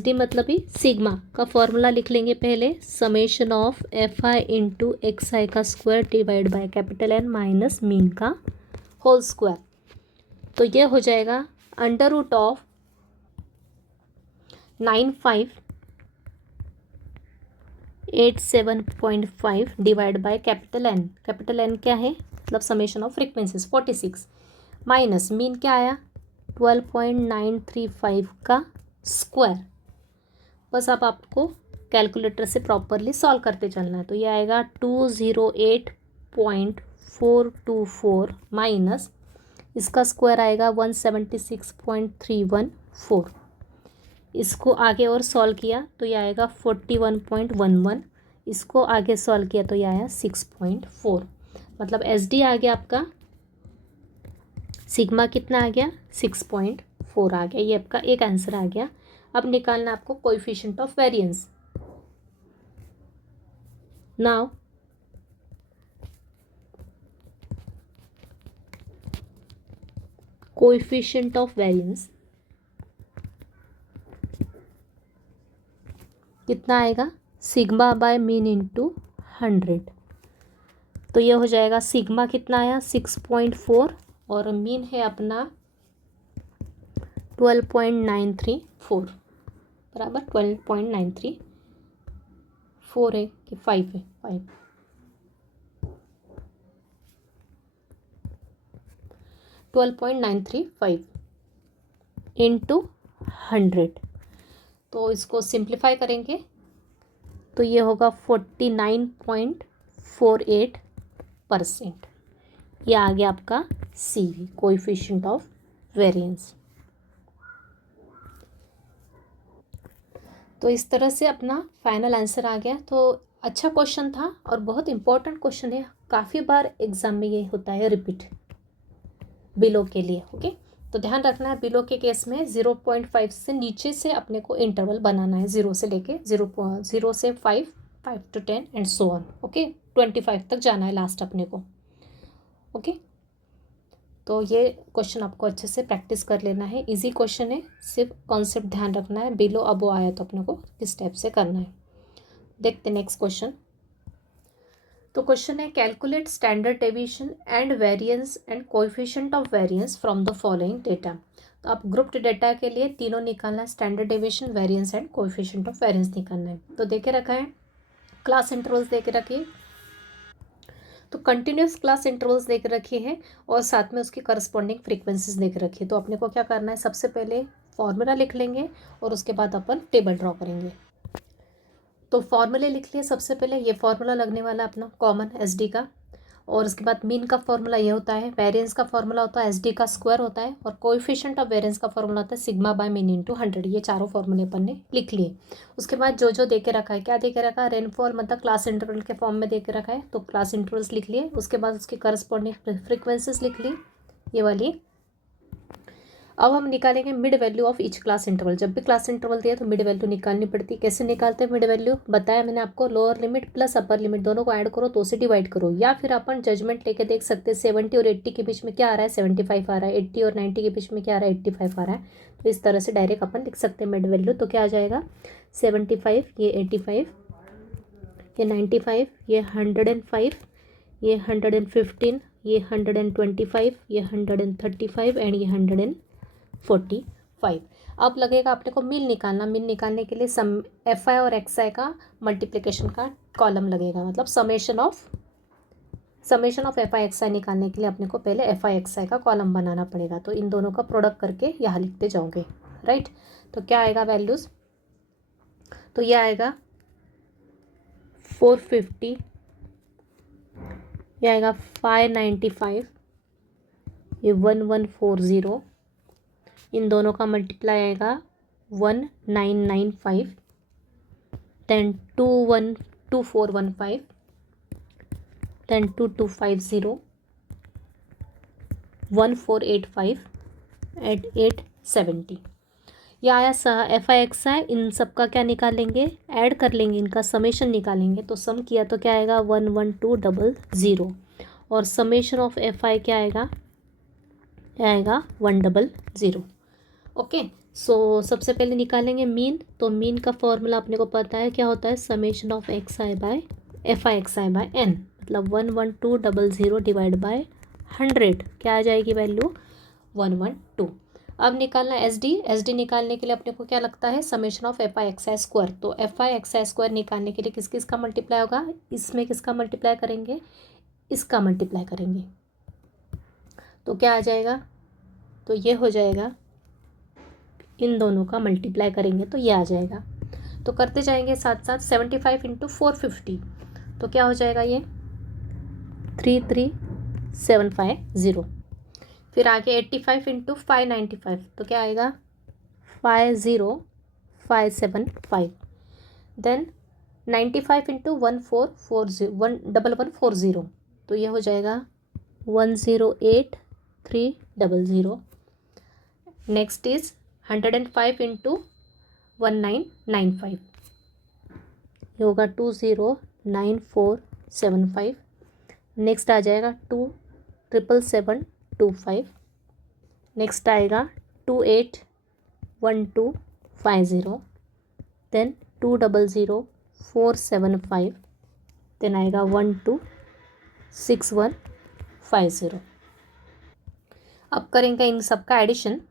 D मतलब ही सिग्मा का फॉर्मूला लिख लेंगे पहले, summation of F I into x i का square divide by capital N minus mean का होल स्क्वायर. तो ये हो जाएगा under root of 9587.5 divide by capital N. Capital N क्या है, मतलब summation of frequencies 46, minus mean क्या आया 12.935 का स्क्वायर. बस अब आपको कैलकुलेटर से प्रॉपरली सॉल्व करते चलना है. तो ये आएगा 208.424 माइनस इसका स्क्वायर आएगा 176.314. इसको आगे और सॉल्व किया तो ये आएगा 41.11. इसको आगे सॉल्व किया तो ये आया 6.4. मतलब एस डी आ गया आपका, सिग्मा कितना आ गया 6.4 आ गया. ये आपका एक आंसर आ गया. अब निकालना आपको coefficient of variance. Now coefficient of variance कितना आएगा, सिग्मा बाय मीन इंटू 100. तो ये हो जाएगा सिग्मा कितना आया 6.4 और मीन है अपना 12.934, बराबर 12.934 है कि 5 है, 5. 12.935 इंटू 100. तो इसको सिंप्लीफाई करेंगे तो ये होगा 49.48%. ये आ गया आपका सी वी, कोएफिशिएंट ऑफ वेरिएंस. तो इस तरह से अपना फाइनल आंसर आ गया. तो अच्छा क्वेश्चन था और बहुत इंपॉर्टेंट क्वेश्चन है. काफ़ी बार एग्जाम में ये होता है रिपीट बिलो के लिए. ओके, तो ध्यान रखना है बिलो के केस में 0.5 से नीचे से अपने को इंटरवल बनाना है, 0 से लेके 0 से 5, 5 to 10 and so on. Okay, 25 तक जाना है लास्ट अपने को. ओके, तो ये क्वेश्चन आपको अच्छे से प्रैक्टिस कर लेना है. इजी क्वेश्चन है, सिर्फ कॉन्सेप्ट ध्यान रखना है. बिलो अबो आया तो अपने को किस टाइप से करना है. देखते नेक्स्ट क्वेश्चन. तो क्वेश्चन है calculate standard deviation and variance and coefficient of variance from the following data. तो आप ग्रुप्ड डेटा के लिए तीनों निकालना है, standard deviation, variance and coefficient of variance निकालना है. तो देखे रखा है क्लास इंटरवल्स देके रखिए, तो कंटिन्यूस क्लास इंटरवल्स देख रखी है और साथ में उसकी करस्पॉन्डिंग फ्रीक्वेंसीज देख रखी है. तो अपने को क्या करना है, सबसे पहले फॉर्मूला लिख लेंगे और उसके बाद अपन टेबल ड्रॉ करेंगे. तो फॉर्मूले लिख लिए. सबसे पहले ये फॉर्मूला लगने वाला अपना कॉमन एस डी का, और उसके बाद मीन का फॉर्मूला ये होता है, वेरिएंस का फॉर्मूला होता है एस डी का स्क्वायर होता है, और कोएफिशिएंट ऑफ वेरिएंस का फॉर्मूला होता है सिग्मा बाय मीन इंटू 100. ये चारों फॉर्मूले अपन ने लिख लिए. उसके बाद जो जो दे के रखा है, क्या दे के रखा है, रेनफॉल मतलब क्लास इंटरवल के फॉर्म में दे के रखा है, तो क्लास इंटरवल्स लिख लिए. उसके बाद उसकी करस्पॉन्डिंग फ्रिक्वेंसीज लिख ली, ये वाली. अब हम निकालेंगे mid value of each class interval. जब भी क्लास इंटरवल दिया तो मिड वैल्यू निकालनी पड़ती है. कैसे निकालते हैं मिड वैल्यू, बताया मैंने आपको. Lower limit plus upper limit दोनों को ऐड करो तो उसे डिवाइड करो, या फिर अपन जजमेंट लेके देख सकते हैं 70 और 80 के बीच में क्या आ रहा है, 75 आ रहा है. 80 और 90 के बीच में क्या आ रहा है, 85 आ रहा है. तो इस तरह से डायरेक्ट अपन लिख सकते हैं मिड वैल्यू. तो क्या आ जाएगा 75, ये 85, ये 95, ये 105, ये 115, ये 125, ये 135 एंड ये 145. अब लगेगा अपने को मीन निकालना. मीन निकालने के लिए सम एफ आई और एक्स आई का मल्टीप्लिकेशन का कॉलम लगेगा, मतलब summation of F I x i निकालने के लिए अपने को पहले एफ आई एक्स आई का कॉलम बनाना पड़ेगा. तो इन दोनों का प्रोडक्ट करके यहाँ लिखते जाओगे, राइट. तो क्या आएगा वैल्यूज़, तो यह आएगा 450, यह आएगा 595, ये 1140, इन दोनों का मल्टीप्लाई आएगा 1995, देन 2415, देन 2250, 1485 एट 870। ये आया FI इन सब का क्या निकालेंगे, ऐड कर लेंगे, इनका समेशन निकालेंगे। तो सम किया तो क्या आएगा 11200, और समेशन ऑफ FI क्या आएगा, 100। ओके, सो सबसे पहले निकालेंगे मीन। तो मीन का फॉर्मूला अपने को पता है क्या होता है, summation of XI by FI by N, मतलब 11200 डिवाइड बाय 100 क्या आ जाएगी वैल्यू, 112। अब निकालना SD निकालने के लिए अपने को क्या लगता है, समेशन ऑफ FI स्क्वायर। तो FI स्क्वायर निकालने के लिए किस किस का मल्टीप्लाई होगा, इसमें किसका मल्टीप्लाई करेंगे, इसका मल्टीप्लाई करेंगे। तो क्या आ जाएगा, तो ये हो जाएगा, इन दोनों का मल्टीप्लाई करेंगे तो ये आ जाएगा। तो करते जाएंगे साथ साथ, 75 इंटू 450, तो क्या हो जाएगा ये 33750। फिर आगे 85 इंटू 595, तो क्या आएगा 50575। देन 95 इंटू 1140, तो ये हो जाएगा 108300। नेक्स्ट इज 105 इंटू 1995, ये होगा 209475। नेक्स्ट आ जाएगा 277725। नेक्स्ट आएगा 281250, देन 200475, देन आएगा 126150। अब करेंगे इन सब का एडिशन।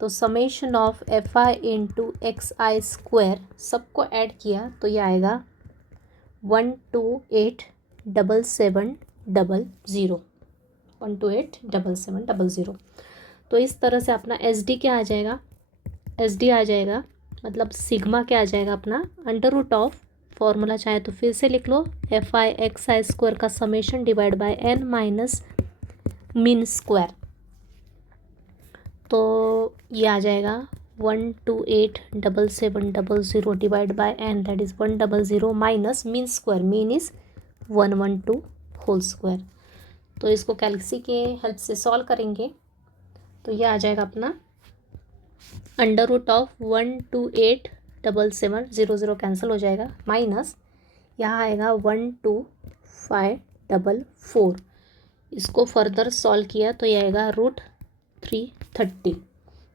तो summation of FI into XI square सबको ऐड किया तो ये आएगा 1287700, 1287700। तो इस तरह से अपना SD क्या आ जाएगा, SD आ जाएगा, मतलब सिग्मा क्या आ जाएगा अपना, अंडर रूट ऑफ, फॉर्मूला चाहे तो फिर से लिख लो, FI XI स्क्वायर का summation divide by N minus mean square. तो ये आ जाएगा 1287700 divide by N, that is 100 minus mean square, mean is 112 whole square. तो इसको कैलसी के हेल्प से सॉल्व करेंगे तो ये आ जाएगा अपना अंडर रूट ऑफ 1287700 कैंसिल हो जाएगा, माइनस यहाँ आएगा 12544। इसको फर्दर सॉल्व किया तो ये आएगा √330।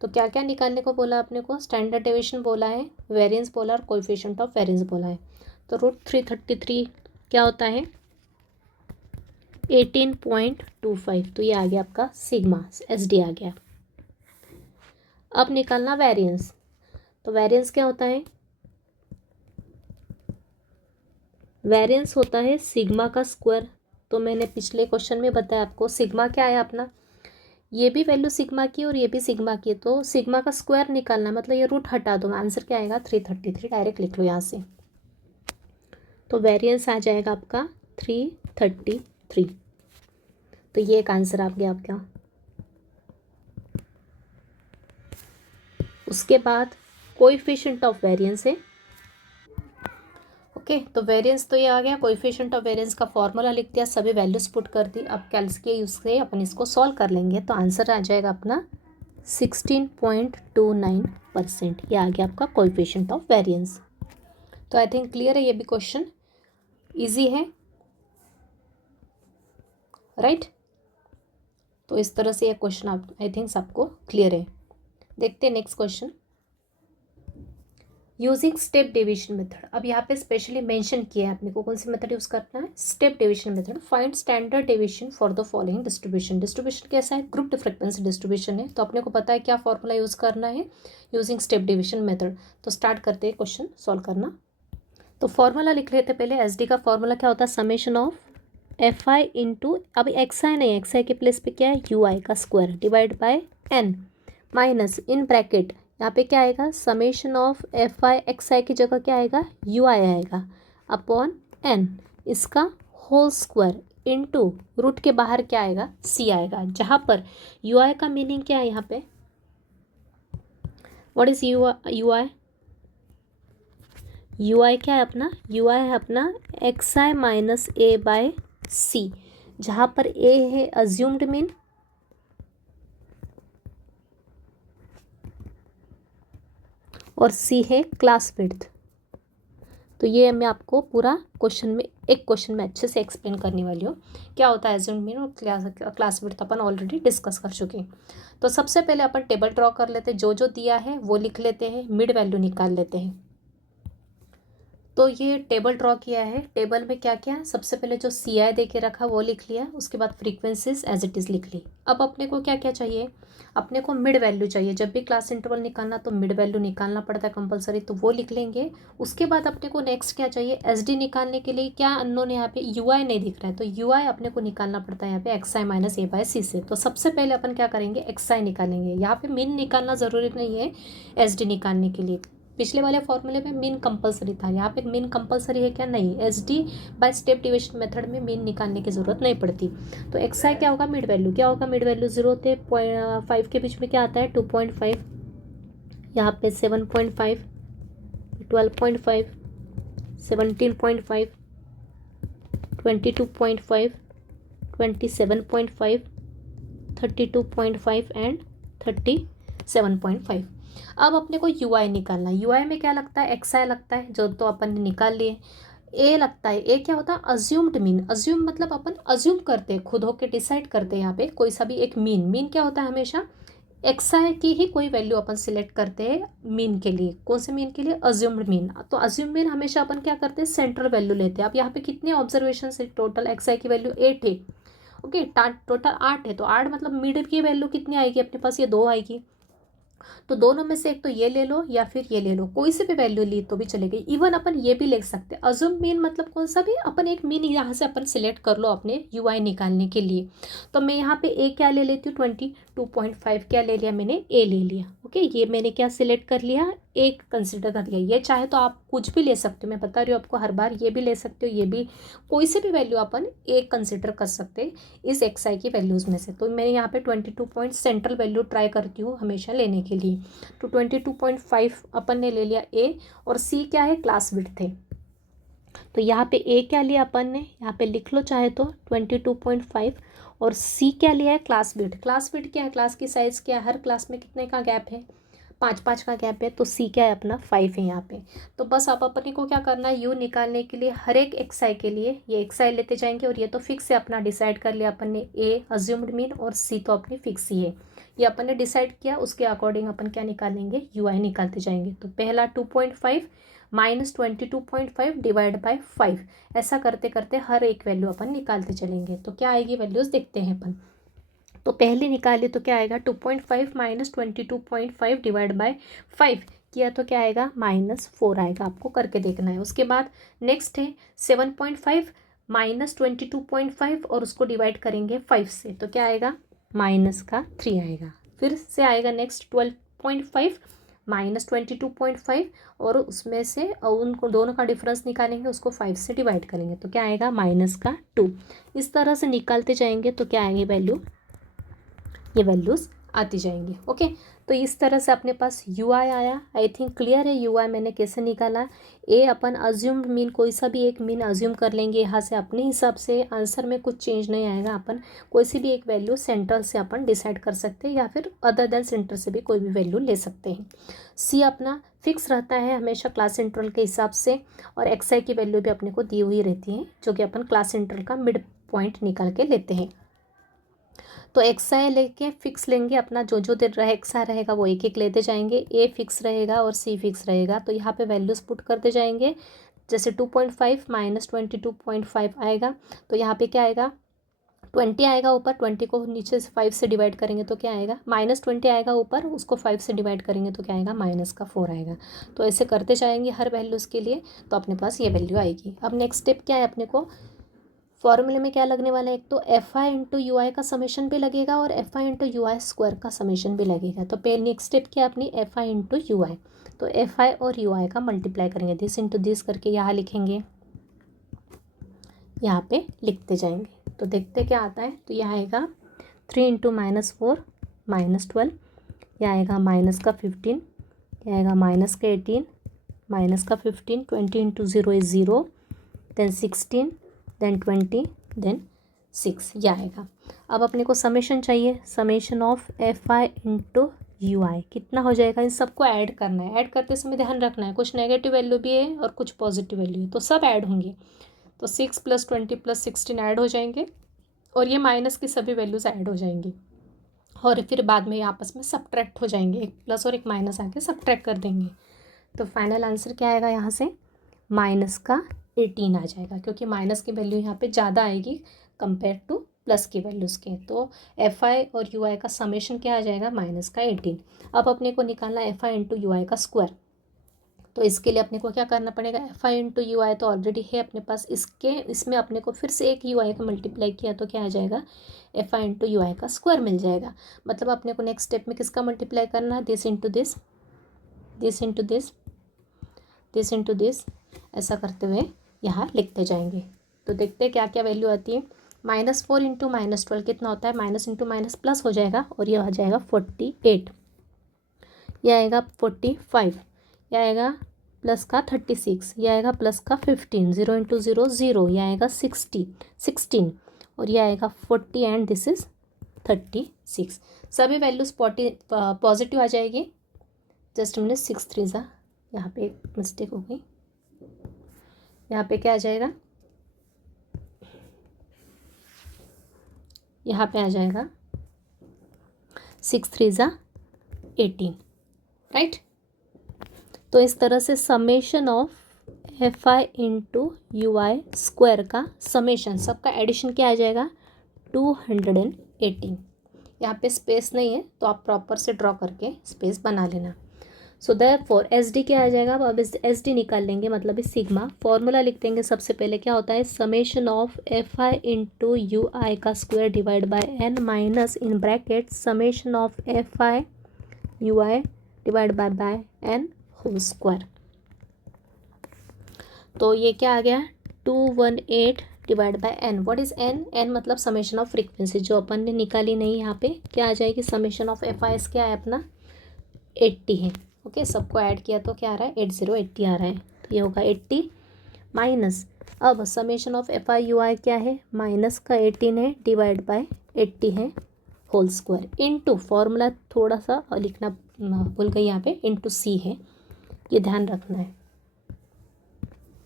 तो क्या क्या निकालने को बोला आपने को, स्टैंडर्ड डेविएशन बोला है, वेरिएंस बोला और कोएफिशिएंट ऑफ वेरिएंस बोला है। तो √333 क्या होता है 18.25। तो ये आ गया आपका सिग्मा, SD आ गया। अब निकालना वेरिएंस। तो वेरिएंस क्या होता है, वेरिएंस होता है सिग्मा का स्क्वायर। तो मैंने पिछले क्वेश्चन में बताया आपको, सिग्मा क्या है अपना, ये भी वैल्यू सिग्मा की और ये भी सिग्मा की है, तो सिग्मा का स्क्वायर निकालना, मतलब ये रूट हटा दो, आंसर क्या आएगा 333, डायरेक्ट लिख लो यहाँ से। तो वेरिएंस आ जाएगा आपका 333। तो ये एक आंसर आ गया आपका। उसके बाद कोएफिशिएंट ऑफ वेरिएंस है। ओके, तो वेरिएंस तो ये आ गया, कोएफिशिएंट ऑफ वेरिएंस का फॉर्मूला लिख दिया, सभी वैल्यूज पुट कर दी। अब कैलसी के यूज से अपन इसको सॉल्व कर लेंगे तो आंसर आ जाएगा अपना 16.29%। ये आ गया आपका कोएफिशिएंट ऑफ वेरिएंस। तो आई थिंक क्लियर है, ये भी क्वेश्चन इजी है, राइट। तो इस तरह से ये क्वेश्चन आप आई थिंक सबको क्लियर है। देखते हैं next question, using step division method. अब यहाँ पे स्पेशली मेंशन किया है अपने को कौन सी मेथड यूज करना है, step division method. Find standard division for the following distribution. Distribution कैसा है, ग्रुप फ्रीक्वेंसी डिस्ट्रीब्यूशन है, तो अपने को पता है क्या फॉर्मूला यूज करना है, यूजिंग स्टेप डिवीजन मेथड। तो स्टार्ट करते हैं क्वेश्चन सॉल्व करना। तो फॉर्मूला लिख लेते पहले, SD का फॉर्मूला क्या होता है, समेशन ऑफ FI इंटू, अभी XI नहीं, XI के प्लेस पे क्या है UI का square divide by N minus in bracket, यहाँ पे क्या आएगा समेशन ऑफ FI XI की जगह क्या आएगा UI आएगा अपॉन N, इसका होल स्क्वायर इनटू रूट के बाहर क्या आएगा C आएगा, जहाँ पर UI का मीनिंग क्या है, यहाँ पे what is u i? You i क्या है अपना? यू आई है अपना x i minus a by c, जहाँ पर ए है अज्यूम्ड मीन और सी है क्लास विड्थ। तो ये मैं आपको पूरा एक क्वेश्चन में अच्छे से एक्सप्लेन करने वाली हूँ। क्या होता है अज्यूम्ड मीन और क्लास विड्थ अपन ऑलरेडी डिस्कस कर चुके हैं। तो सबसे पहले अपन टेबल ड्रॉ कर लेते हैं, जो जो दिया है वो लिख लेते हैं, मिड वैल्यू निकाल लेते हैं। तो ये टेबल ड्रॉ किया है। टेबल में क्या क्या है, सबसे पहले जो सी आई दे के रखा वो लिख लिया, उसके बाद फ्रीक्वेंसीज एज इट इज़ लिख ली। अब अपने को क्या क्या चाहिए, अपने को मिड वैल्यू चाहिए। जब भी क्लास इंटरवल निकालना तो मिड वैल्यू निकालना पड़ता है कंपलसरी, तो वो लिख लेंगे। उसके बाद अपने को नेक्स्ट क्या चाहिए, एस डी निकालने के लिए क्या अननोन है यहाँ पे, यू आई नहीं दिख रहा है, तो यू आई अपने को निकालना पड़ता है यहाँ पे x i minus a by सी से। तो सबसे पहले अपन क्या करेंगे, एक्स आई निकालेंगे। यहाँ पे मीन निकालना ज़रूरी नहीं है एस डी निकालने के लिए। पिछले वाले फॉर्मूले में मीन कंपलसरी था, यहाँ पे मीन कंपलसरी है क्या, नहीं। S D by step division method में मीन निकालने की जरूरत नहीं पड़ती। तो एक्स आई क्या होगा, मिड वैल्यू क्या होगा, मिड वैल्यू 0 थे 5 के बीच में क्या आता है 2.5, यहाँ पे 7.5, 12.5, 17.5, 22.5, 27.5, 32.5 एंड 37.5। अब अपने को यू आई निकालना है। यू आई में क्या लगता है, एक्स आई लगता है, जो तो अपन ने निकाल लिए। ए लगता है, ए क्या होता है, अज्यूम्ड मीन। अज्यूम मतलब अपन अज्यूम करते हैं, खुद होके डिसाइड करते हैं यहाँ पे कोई सा भी एक मीन। मीन क्या होता है, हमेशा एक्स आई की ही कोई वैल्यू अपन सिलेक्ट करते हैं मीन के लिए। कौन से मीन के लिए, अज्यूम्ड मीन। तो अज्यूम मीन हमेशा अपन क्या करते हैं, सेंट्रल वैल्यू लेते हैं। अब यहाँ पे कितने ऑब्जर्वेशन है टोटल, एक्स आई की वैल्यू 8 है, ओके। टोटल 8 है, तो 8 मतलब मिड की वैल्यू कितनी आएगी अपने पास, ये 2 आएगी। तो दोनों में से एक तो ये ले लो या फिर ये ले लो, कोई से भी वैल्यू ली तो भी चलेगी। इवन अपन ये भी ले सकते हैं, अज्यूम मीन मतलब कौन सा भी, अपन एक मीन यहाँ से अपन सिलेक्ट कर लो अपने यू आई निकालने के लिए। तो मैं यहाँ पे ए क्या ले लेती हूँ, 22.5 क्या ले लिया मैंने, ए ले लिया, ओके। ये मैंने क्या सिलेक्ट कर लिया, एक कंसिडर कर लिया। ये चाहे तो आप कुछ भी ले सकते हो, मैं बता रही हूँ आपको हर बार, ये भी ले सकते हो, ये भी, कोई से भी वैल्यू अपन एक कंसिडर कर सकते हैं इस एक्स आई की वैल्यूज़ में से। तो मैं यहाँ पे 22 पॉइंट सेंट्रल वैल्यू ट्राई करती हूँ हमेशा लेने के लिए। तो 22.5 अपन ने ले लिया ए, और सी क्या है, क्लास विड्थ थे। तो यहाँ पे ए क्या लिया अपन ने, यहाँ पे लिख लो चाहे तो 22.5, और सी क्या लिया है, क्लास विड्थ। क्लास विड्थ क्या है, क्लास की साइज़ क्या है, हर क्लास में कितने का गैप है, 5 का गैप है। तो सी क्या है अपना 5 है यहाँ पे। तो बस आप अपने को क्या करना है, यू निकालने के लिए हर एक एक्स आई के लिए ये एक्स आई लेते जाएंगे। और ये तो फिक्स है, अपना डिसाइड कर लिया अपन ने, ए अज्यूम्ड मीन और सी तो अपनी फिक्स ही है, ये अपन ने डिसाइड किया। उसके अकॉर्डिंग अपन क्या निकालेंगे, यू आई निकालते जाएंगे। तो पहला 2.5 माइनस 22.5 डिवाइड बाय 5, ऐसा करते करते हर एक वैल्यू अपन निकालते चलेंगे। तो क्या आएगी वैल्यूज़ देखते हैं अपन। तो पहले निकालिए तो क्या आएगा, 2.5 माइनस 22.5 डिवाइड बाय 5 किया तो क्या आएगा, -4 आएगा। आपको करके देखना है। उसके बाद नेक्स्ट है 7.5 माइनस 22.5 और उसको डिवाइड करेंगे 5 से, तो क्या आएगा, -3 आएगा। फिर से आएगा नेक्स्ट 12.5 माइनस 22.5 और उसमें से उनको दोनों का डिफरेंस निकालेंगे, उसको 5 से डिवाइड करेंगे, तो क्या आएगा, -2। इस तरह से निकालते जाएंगे तो क्या आएंगे वैल्यू, ये वैल्यूज़ आती जाएंगी, ओके। तो इस तरह से अपने पास यू आई आया। आई थिंक क्लियर है यू आई मैंने कैसे निकाला। ए अपन अज्यूम्ड मीन, कोई सा भी एक मीन अज्यूम कर लेंगे यहाँ से, अपने हिसाब से आंसर में कुछ चेंज नहीं आएगा। अपन कोई सी भी एक वैल्यू सेंटर से अपन डिसाइड कर सकते हैं, या फिर अदर देन सेंटर से भी कोई भी वैल्यू ले सकते हैं। सी अपना फिक्स रहता है हमेशा क्लास इंटरवल के हिसाब से, और एक्स आई की वैल्यू भी अपने को दी हुई रहती है, जो कि अपन क्लास इंटरवल का मिड पॉइंट निकाल के लेते हैं। तो एक्स आई लेके फिक्स लेंगे अपना, जो जो दिन रहे एक्स आई रहेगा वो एक एक लेते जाएंगे। ए फिक्स रहेगा और सी फिक्स रहेगा, तो यहाँ पे वैल्यूज़ पुट करते जाएंगे। जैसे 2.5 माइनस 22.5 आएगा, तो यहाँ पे क्या आएगा, 20 आएगा ऊपर, 20 को नीचे से 5 से डिवाइड करेंगे तो क्या आएगा, -20 आएगा ऊपर, उसको 5 से डिवाइड करेंगे तो क्या आएगा, -4 आएगा। तो ऐसे करते जाएंगे हर वैल्यूज़ के लिए, तो अपने पास ये वैल्यू आएगी। अब नेक्स्ट स्टेप क्या है, अपने को फॉर्मूले में क्या लगने वाला है, एक तो एफ आई इंटू यू आई का समेशन भी लगेगा और F I into you I square का समेशन भी लगेगा। तो पहले नेक्स्ट स्टेप क्या है अपनी, एफ आई इंटू यू आई। तो एफ आई और यू आई का मल्टीप्लाई करेंगे, दिस इंटू दिस करके यहाँ लिखेंगे, यहाँ पे लिखते जाएंगे। तो देखते क्या आता है। तो यह आएगा 3 इंटू -4 -12, यह आएगा माइनस का 15 क्या आएगा, माइनस का 18, माइनस का 15, 20 into 0 is 0, then 16, then 20, then 6, यह आएगा। अब अपने को समेशन चाहिए, summation of F I into you i कितना हो जाएगा, इन सबको ऐड करना है। ऐड करते समय ध्यान रखना है कुछ नेगेटिव वैल्यू भी है और कुछ पॉजिटिव वैल्यू है, तो सब ऐड होंगे। तो 6 + 20 + 16 ऐड हो जाएंगे और ये माइनस की सभी वैल्यूज़ ऐड हो जाएंगी और फिर बाद में ये आपस में सब्ट्रैक्ट हो जाएंगे, एक प्लस और एक माइनस आके सब्ट्रैक्ट कर देंगे। तो फाइनल आंसर क्या आएगा यहाँ से, माइनस का 18 आ जाएगा, क्योंकि माइनस की वैल्यू यहाँ पे ज़्यादा आएगी कंपेयर टू प्लस की वैल्यूज़ के। तो एफ आई और यू आई का समेशन क्या आ जाएगा, माइनस का 18। अब अपने को निकालना एफ आई इंटू यू आई का स्क्वायर। तो इसके लिए अपने को क्या करना पड़ेगा, एफ आई इंटू यू आई तो ऑलरेडी है अपने पास, इसमें अपने को फिर से एक यू आई का मल्टीप्लाई किया तो क्या आ जाएगा, एफ आई इंटू यू आई का स्क्वायर मिल जाएगा। मतलब अपने को नेक्स्ट स्टेप में किसका मल्टीप्लाई करना है, this into this, this into this, this into this, ऐसा करते हुए यहाँ लिखते जाएंगे। तो देखते हैं क्या क्या वैल्यू आती है। -4 इंटू -12 कितना होता है, माइनस इंटू माइनस प्लस हो जाएगा और ये आ जाएगा 48, यह आएगा 45, यह आएगा प्लस का 36, यह आएगा प्लस का 15, 0 इंटू 0 0, यह आएगा 16 और यह आएगा 40 एंड दिस इज़ 36। सभी वैल्यूज़ पॉजिटिव आ जाएगी। जस्ट मैंने 6 3 ज़ा, यहाँ पे एक मिस्टेक हो गई, यहाँ पे क्या आ जाएगा, यहाँ पे आ जाएगा 6 3 ज़ा 18, राइट। तो इस तरह से summation of F I into you I square का समेशन, सबका एडिशन क्या आ जाएगा, 218। यहाँ पे स्पेस नहीं है तो आप प्रॉपर से ड्रॉ करके स्पेस बना लेना। सो देयरफॉर एस डी क्या आ जाएगा, अब इस एस डी निकाल लेंगे, मतलब इस सिग्मा फॉर्मूला लिख देंगे। सबसे पहले क्या होता है, summation of F I into you आई का square divide by N minus in bracket summation of F I you I divide by N whole square. तो ये क्या आ गया, 218 divide by n. What is n, n मतलब समेशन ऑफ फ्रीक्वेंसी, जो अपन ने निकाली नहीं, यहाँ पे क्या आ जाएगी, summation of F I S क्या है अपना 80 है। ओके, सबको ऐड किया तो क्या आ रहा है, 80 आ रहा है, तो ये होगा 80 माइनस, अब summation of F I you i क्या है, माइनस का 18 है डिवाइड बाय 80 है होल स्क्वायर, इनटू फॉर्मूला थोड़ा सा लिखना भूल गई यहाँ पे, इनटू सी है, ये ध्यान रखना है।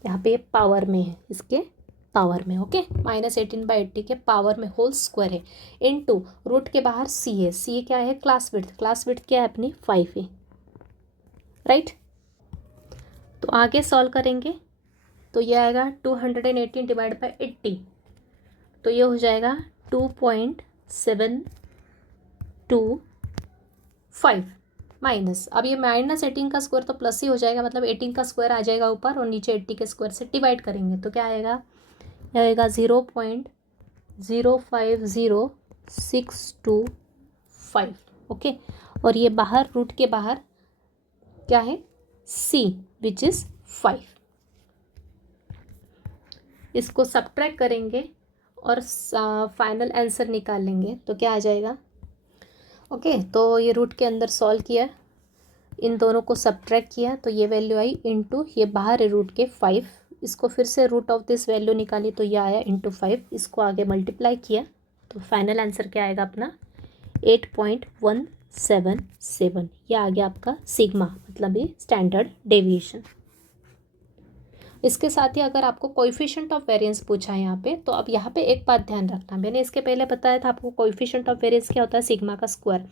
यहाँ पे पावर में है, इसके पावर में, ओके, -18/80 के पावर में होल स्क्वायर है, इनटू रूट के बाहर सी है, सी क्या है, क्लास विड्थ क्या है अपनी 5 है, राइट। तो आगे सॉल्व करेंगे तो ये आएगा 218 डिवाइड बाय 80, तो ये हो जाएगा 2.725 माइनस, अब ये -18 का स्क्वायर तो प्लस ही हो जाएगा, मतलब 18 का स्क्वायर आ जाएगा ऊपर और नीचे 80 के स्क्वायर से डिवाइड करेंगे तो क्या आएगा, यह आएगा 0.050625, ओके। और ये बाहर रूट के बाहर क्या है, सी विच इज़ 5, इसको सब्ट्रैक्ट करेंगे और फाइनल आंसर निकाल लेंगे तो क्या आ जाएगा, ओके। तो ये रूट के अंदर सॉल्व किया, इन दोनों को सब्ट्रैक्ट किया तो ये वैल्यू आई इनटू, ये बाहर है रूट के 5, इसको फिर से रूट ऑफ दिस वैल्यू निकाली तो ये आया इनटू 5, इसको आगे मल्टीप्लाई किया तो फाइनल आंसर क्या आएगा अपना 8.177, ये आ गया आपका सिग्मा, मतलब ये स्टैंडर्ड डेविएशन। इसके साथ ही अगर आपको कोएफिशिएंट ऑफ वेरिएंस पूछा है यहाँ पे, तो अब यहाँ पे एक बात ध्यान रखना, मैंने इसके पहले बताया था आपको कोएफिशिएंट ऑफ वेरिएंस क्या होता है, सिग्मा का स्क्वायर।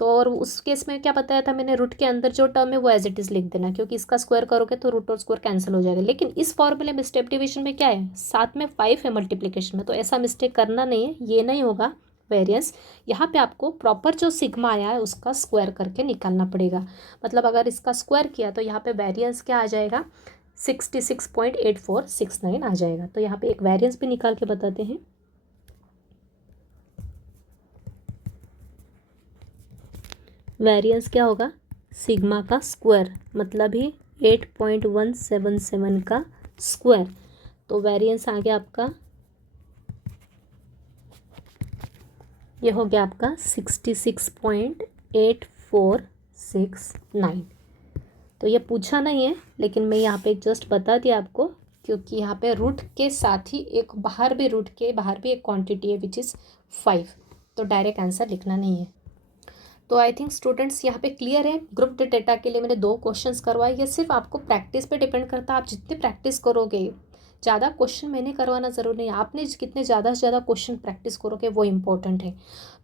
तो और उस केस में क्या बताया था मैंने, रूट के अंदर जो टर्म है वो एज इट इज़ लिख देना, क्योंकि इसका स्क्वायर करोगे तो रूट और स्क्वायर कैंसिल हो जाएगा। लेकिन इस फॉर्मूले में स्टेप डिवीजन में क्या है, साथ में 5 है मल्टीप्लीकेशन में, तो ऐसा मिस्टेक करना नहीं है, ये नहीं होगा वेरिएंस। यहाँ पे आपको प्रॉपर जो सिग्मा आया है उसका स्क्वायर करके निकालना पड़ेगा। मतलब अगर इसका स्क्वायर किया तो यहाँ पे वेरिएंस क्या आ जाएगा, 66.8469 आ जाएगा। तो यहाँ पे एक वेरिएंस भी निकाल के बताते हैं। वेरिएंस क्या होगा, सिग्मा का स्क्वायर, मतलब ही 8.177 का स्क्वायर। तो वेरिएंस आ गया आपका, ये हो गया आपका 66.8469। तो ये पूछा नहीं है, लेकिन मैं यहाँ पे जस्ट बता दिया आपको, क्योंकि यहाँ पे रूट के साथ ही एक बाहर भी रूट के बाहर भी एक क्वांटिटी है विच इज़ 5, तो डायरेक्ट आंसर लिखना नहीं है। तो आई थिंक स्टूडेंट्स यहाँ पे क्लियर है। ग्रुप डेटा के लिए मैंने 2 क्वेश्चंस करवाए। ये सिर्फ आपको प्रैक्टिस पे डिपेंड करता है, आप जितनी प्रैक्टिस करोगे, ज़्यादा क्वेश्चन मैंने करवाना ज़रूरी नहीं है, आपने कितने ज़्यादा से ज़्यादा क्वेश्चन प्रैक्टिस करोगे वो इंपॉर्टेंट है।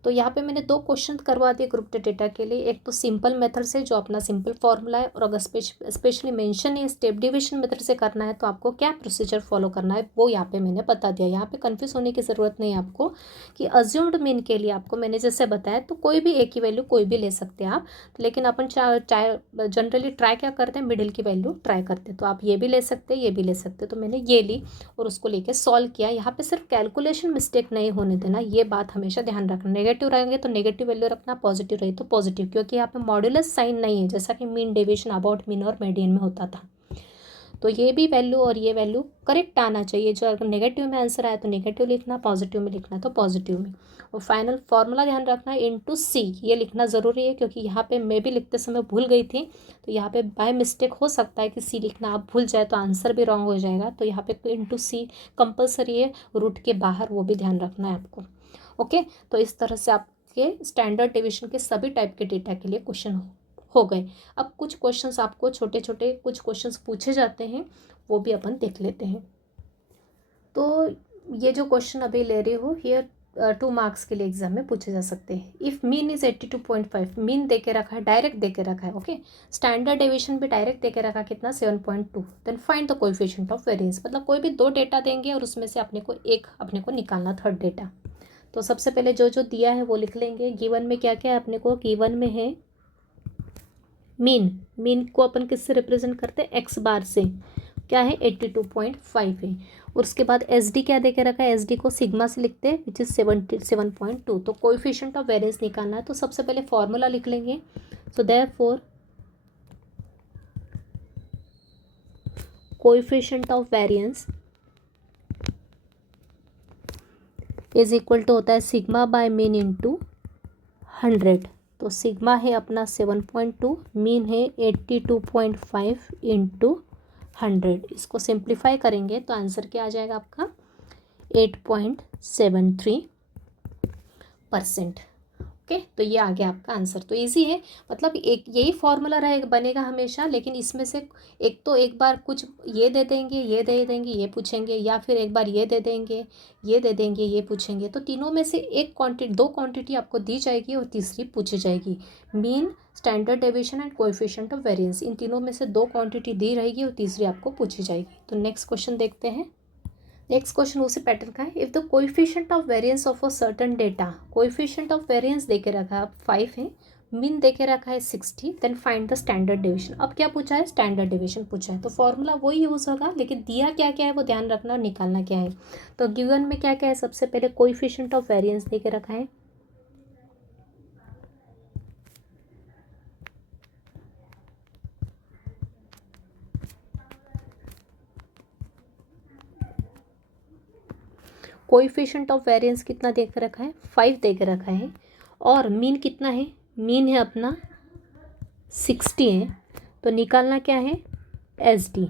तो यहाँ पे मैंने 2 क्वेश्चन करवा दिए ग्रुप डेटा के लिए। एक तो सिंपल मेथड से जो अपना सिंपल फॉर्मूला है, और अगर स्पेशली मेंशन है स्टेप डिविजन मेथड से करना है तो आपको क्या प्रोसीजर फॉलो करना है वो यहाँ पे मैंने बता दिया। यहाँ पे कंफ्यूज होने की ज़रूरत नहीं है आपको कि अज्यूम्ड मीन के लिए आपको मैंने जैसे बताया तो कोई भी एक ही वैल्यू कोई भी ले सकते हैं आप, लेकिन अपन जनरली ट्राई क्या करते हैं, मिडिल की वैल्यू ट्राई करते हैं। तो आप ये भी ले सकते हैं, ये भी ले सकते हैं। तो मैंने ये ली और उसको लेके सॉल्व किया। यहाँ पे सिर्फ कैलकुलेशन मिस्टेक नहीं होने देना, ये बात हमेशा ध्यान रखना। नेगेटिव रहेंगे तो नेगेटिव वैल्यू रखना, पॉजिटिव रही तो पॉजिटिव, क्योंकि यहाँ पे मॉड्यूलस साइन नहीं है जैसा कि मीन, डेविएशन, अबाउट मीन और मीडियन में होता था। तो ये भी वैल्यू और ये वैल्यू करेक्ट आना चाहिए। जो अगर नेगेटिव में आंसर आया तो नेगेटिव लिखना, पॉजिटिव में लिखना तो पॉजिटिव में। और फाइनल फॉर्मूला ध्यान रखना इनटू सी, ये लिखना ज़रूरी है, क्योंकि यहाँ पे मैं भी लिखते समय भूल गई थी। तो यहाँ पे बाय मिस्टेक हो सकता है कि सी लिखना आप भूल जाए तो आंसर भी रॉन्ग हो जाएगा। तो यहाँ पे इनटू सी कंपलसरी है, रूट के बाहर, वो भी ध्यान रखना है आपको। ओके, तो इस तरह से आपके स्टैंडर्ड डिवीजन के सभी टाइप के डेटा के लिए क्वेश्चन हो गए। अब कुछ क्वेश्चंस आपको छोटे छोटे कुछ क्वेश्चंस पूछे जाते हैं, वो भी अपन देख लेते हैं। तो ये जो क्वेश्चन अभी ले रही हो ये 2 मार्क्स के लिए एग्जाम में पूछे जा सकते हैं। इफ़ मीन इज 82.5, मीन दे के रखा है, डायरेक्ट दे के रखा है। ओके, स्टैंडर्ड डेविएशन भी डायरेक्ट दे के रखा, कितना 7.2, then find the coefficient of variance. मतलब कोई भी 2 डेटा देंगे और उसमें से अपने को निकालना, थर्ड डेटा। तो सबसे पहले जो जो दिया है वो लिख लेंगे। गिवन में क्या क्या है अपने को, गिवन में है मीन को अपन किससे रिप्रेजेंट करते हैं, एक्स बार से, क्या है 82.5 है। और उसके बाद एस डी क्या दे के रखा है, एस डी को सिग्मा से लिखते हैं विच इज़ 77.2। तो कोएफिशिएंट ऑफ वेरिएंस निकालना है, तो सबसे पहले फॉर्मूला लिख लेंगे। So therefore coefficient of variance is equal to होता है सिग्मा बाय मीन इंटू 100। तो सिग्मा है अपना 7.2, मीन है 82.5 इंटू 100। इसको सिंप्लीफाई करेंगे तो आंसर क्या आ जाएगा आपका 8.73%। ओके, तो ये आ गया आपका आंसर। तो इजी है, मतलब एक यही फॉर्मूला रहेगा बनेगा हमेशा, लेकिन इसमें से एक बार कुछ ये दे देंगे, ये दे देंगे, ये पूछेंगे, या फिर एक बार ये दे देंगे, ये दे देंगे, ये पूछेंगे। तो तीनों में से एक क्वांटिटी, 2 क्वांटिटी आपको दी जाएगी और तीसरी पूछी जाएगी। Mean, standard deviation and coefficient of variance, इन तीनों में से 2 क्वांटिटी दी रहेगी और तीसरी आपको पूछी जाएगी। तो नेक्स्ट क्वेश्चन देखते हैं। नेक्स्ट क्वेश्चन उसी पैटर्न का है। If the coefficient of variance of a certain data, coefficient of variance दे के रखा है, अब 5 है, मीन दे के रखा है 60, then find the standard deviation. अब क्या पूछा है, स्टैंडर्ड डेविएशन पूछा है। तो फॉर्मूला वही यूज़ होगा, लेकिन दिया क्या क्या है वो ध्यान रखना, निकालना क्या है। तो गिवन में क्या क्या है, सबसे पहले कोएफिशिएंट ऑफ वेरिएंस दे के रखा है, कोएफिशिएंट ऑफ वेरिएंस कितना दे के रखा है, 5 दे के रखा है। और मीन कितना है, मीन है अपना 60 है। तो निकालना क्या है, एस डी।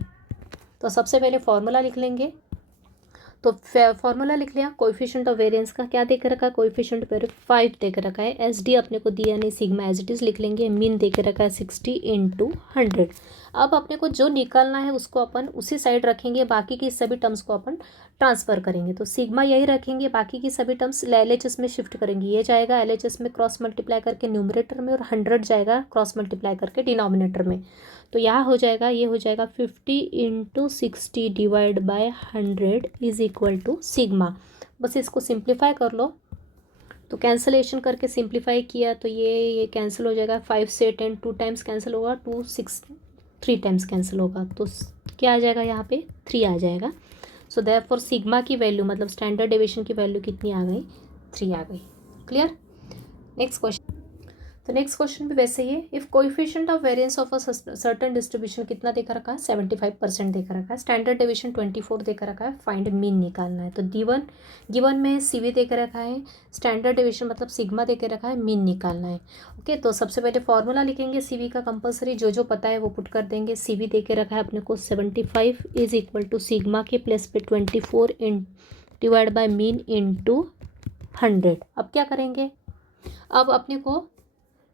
तो सबसे पहले फॉर्मूला लिख लेंगे। तो फॉर्मूला लिख लिया, कोएफिशिएंट ऑफ वेरिएंस का क्या देकर रखा है, कोएफिशिएंट पर 5 देकर रखा है। एस डी अपने को दिया नहीं, सिग्मा एज इट इज़ लिख लेंगे। मीन देकर रखा है 60 इंटू 100। अब अपने को जो निकालना है उसको अपन उसी साइड रखेंगे, बाकी की सभी टर्म्स को अपन ट्रांसफ़र करेंगे। तो सिग्मा यही रखेंगे, बाकी की सभी टर्म्स एल एच एस में शिफ्ट करेंगे। ये जाएगा एल एच एस में क्रॉस मल्टीप्लाई करके न्यूमरेटर में, और 100 जाएगा क्रॉस मल्टीप्लाई करके डिनोमिनेटर में। तो यहाँ हो जाएगा, ये हो जाएगा 50 into 60 divide by 100 is equal to sigma. बस इसको सिंप्लीफाई कर लो। तो कैंसलेशन करके सिंप्लीफाई किया तो ये कैंसिल हो जाएगा। 5 से 10 2 टाइम्स कैंसिल होगा, 2 6 3 टाइम्स कैंसिल होगा। तो क्या आ जाएगा, यहाँ पे 3 आ जाएगा। सो देयरफॉर सिग्मा की वैल्यू, मतलब स्टैंडर्ड डेविएशन की वैल्यू कितनी आ गई, 3 आ गई। क्लियर। Next question. तो नेक्स्ट क्वेश्चन भी वैसे ही है, if coefficient of variance of a certain distribution कितना देखा रखा है, 75% देखा रखा है, स्टैंडर्ड डेविएशन 24 देखा रखा है, फाइंड मीन निकालना है। तो गिवन में सीवी देकर रखा है, स्टैंडर्ड डेविएशन मतलब सिग्मा देकर रखा है, मीन निकालना है। ओके, तो सबसे पहले फॉर्मूला लिखेंगे सीवी का कंपलसरी, जो पता है वो पुट कर देंगे। सीवी देके रखा है अपने को 75 इज इक्वल टू सिग्मा के प्लस पे 24 इन डिवाइड बाय मीन इंटू 100। अब क्या करेंगे, अब अपने को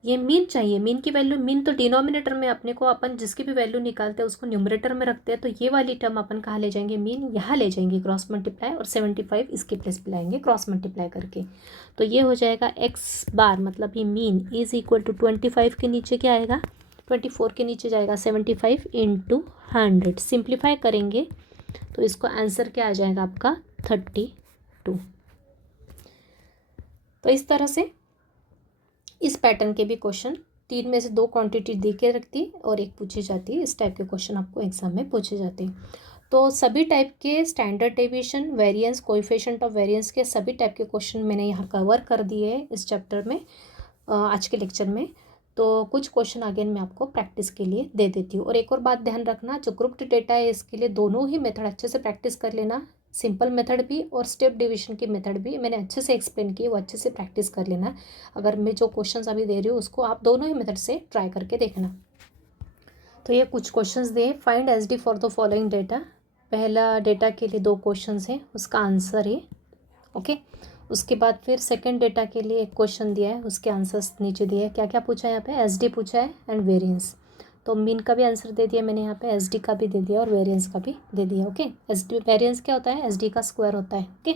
ये मीन चाहिए, मीन की वैल्यू, मीन तो डिनोमिनेटर में अपने को अपन जिसकी भी वैल्यू निकालते हैं उसको न्यूमरेटर में रखते हैं, तो ये वाली टर्म अपन कहाँ ले जाएंगे, मीन यहाँ ले जाएंगे क्रॉस मल्टीप्लाई, और 75 इसके प्लेस पे लाएंगे क्रॉस मल्टीप्लाई करके। तो ये हो जाएगा एक्स बार मतलब ये मीन इज इक्वल टू 25 के नीचे क्या आएगा, 24 के नीचे जाएगा 75 इंटू 100। सिंप्लीफाई करेंगे तो इसको आंसर क्या आ जाएगा आपका 32। तो इस तरह से इस पैटर्न के भी क्वेश्चन 3 में से 2 क्वांटिटी दे के रखती और एक पूछी जाती है। इस टाइप के क्वेश्चन आपको एग्जाम में पूछे जाते हैं। तो सभी टाइप के standard deviation, variance, coefficient of variance के सभी टाइप के क्वेश्चन मैंने यहाँ कवर कर दिए हैं इस चैप्टर में, आज के लेक्चर में। तो कुछ क्वेश्चन अगेन मैं आपको प्रैक्टिस के लिए दे देती हूँ। और एक और बात ध्यान रखना, जो ग्रुप्ड डेटा है इसके लिए दोनों ही मेथड अच्छे से प्रैक्टिस कर लेना, सिंपल मेथड भी और स्टेप डिवीजन की मेथड भी मैंने अच्छे से एक्सप्लेन की, वो अच्छे से प्रैक्टिस कर लेना। अगर मैं जो क्वेश्चंस अभी दे रही हूँ उसको आप दोनों ही मेथड से ट्राई करके देखना। तो ये कुछ questions they, find SD for the following data. पहला डेटा के लिए 2 क्वेश्चंस है, उसका आंसर है। ओके, उसके बाद फिर सेकंड डेटा के लिए एक क्वेश्चन दिया है, उसके आंसर्स नीचे दिए हैं। क्या क्या पूछा है यहाँ पे, एसडी पूछा है एंड वेरिएंस। तो मीन का भी आंसर दे दिया मैंने यहाँ पे, एसडी का भी दे दिया और वेरिएंस का भी दे दिया। ओके, एसडी वेरिएंस क्या होता है, एसडी का स्क्वायर होता है। ओके,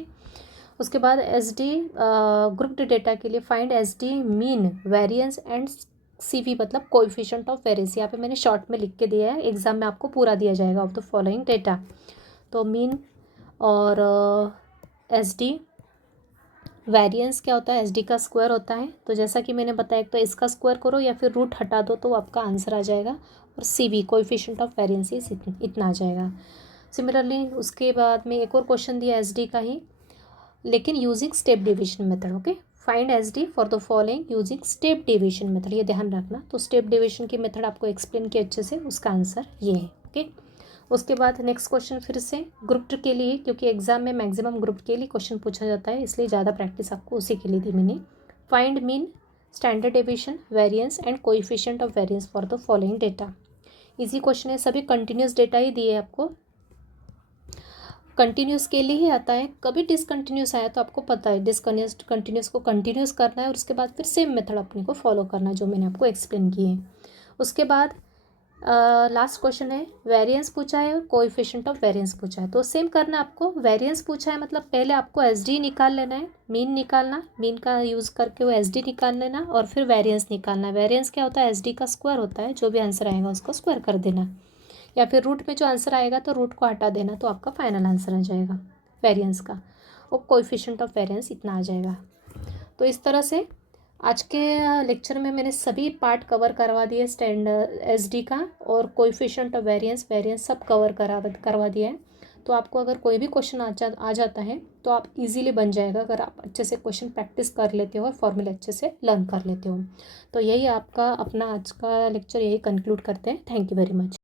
उसके बाद एसडी ग्रुप्ड डेटा के लिए find SD mean variance and CV मतलब कोएफिशिएंट ऑफ वेरिएंस। यहाँ पे मैंने शॉर्ट में लिख के दिया है, एग्जाम में आपको पूरा दिया जाएगा ऑफ द फॉलोइंग डेटा। तो मीन और एसडी वेरिएंस क्या होता है, एसडी का स्क्वायर होता है। तो जैसा कि मैंने बताया, तो इसका स्क्वायर करो या फिर रूट हटा दो तो आपका आंसर आ जाएगा। और सीवी कोएफिशिएंट ऑफ वेरिएंस इतना आ जाएगा। सिमिलरली उसके बाद में एक और क्वेश्चन दिया एसडी का ही, लेकिन using step division method. Okay, find SD for the following using step division method, ये ध्यान रखना। तो स्टेप डिवीजन की मेथड आपको एक्सप्लेन किया अच्छे से, उसका आंसर ये है। ओके, उसके बाद नेक्स्ट क्वेश्चन फिर से ग्रुप्ड के लिए, क्योंकि एग्जाम में मैक्सिमम ग्रुप के लिए क्वेश्चन पूछा जाता है, इसलिए ज़्यादा प्रैक्टिस आपको उसी के लिए दी मैंने। Find mean, standard deviation, variance and coefficient of variance for the following data. Easy question है, सभी कंटिन्यूस डेटा ही दिए आपको, कंटिन्यूस के लिए ही आता है। कभी डिसकंटिन्यूस आया तो आपको पता है, कंटिन्यूस को कंटिन्यूस करना है और उसके बाद फिर सेम मेथड अपने को फॉलो करना है जो मैंने आपको एक्सप्लेन किए हैं। उसके बाद लास्ट क्वेश्चन है, वेरिएंस पूछा है और कोएफिशिएंट ऑफ वेरिएंस पूछा है। तो सेम करना है आपको, वेरिएंस पूछा है मतलब पहले आपको एसडी निकाल लेना है, मीन निकालना, मीन का यूज़ करके वो एसडी निकाल लेना और फिर वेरिएंस निकालना है। वेरिएंस क्या होता है, एसडी का स्क्वायर होता है, जो भी आंसर आएगा उसको स्क्वायर कर देना, या फिर रूट में जो आंसर आएगा तो रूट को हटा देना, तो आपका फाइनल आंसर आ जाएगा वेरिएंस का। और कोएफिशिएंट ऑफ वेरिएंस इतना आ जाएगा। तो इस तरह से आज के लेक्चर में मैंने सभी पार्ट कवर करवा दिए, स्टैंडर्ड एसडी का और कोएफिशिएंट ऑफ वेरिएंस सब कवर करवा दिया है। तो आपको अगर कोई भी क्वेश्चन आ जाता है तो आप इजीली बन जाएगा, अगर आप अच्छे से क्वेश्चन प्रैक्टिस कर लेते हो और फॉर्मूले अच्छे से लर्न कर लेते हो। तो यही आपका अपना आज का लेक्चर यही कंक्लूड करते हैं। Thank you very much.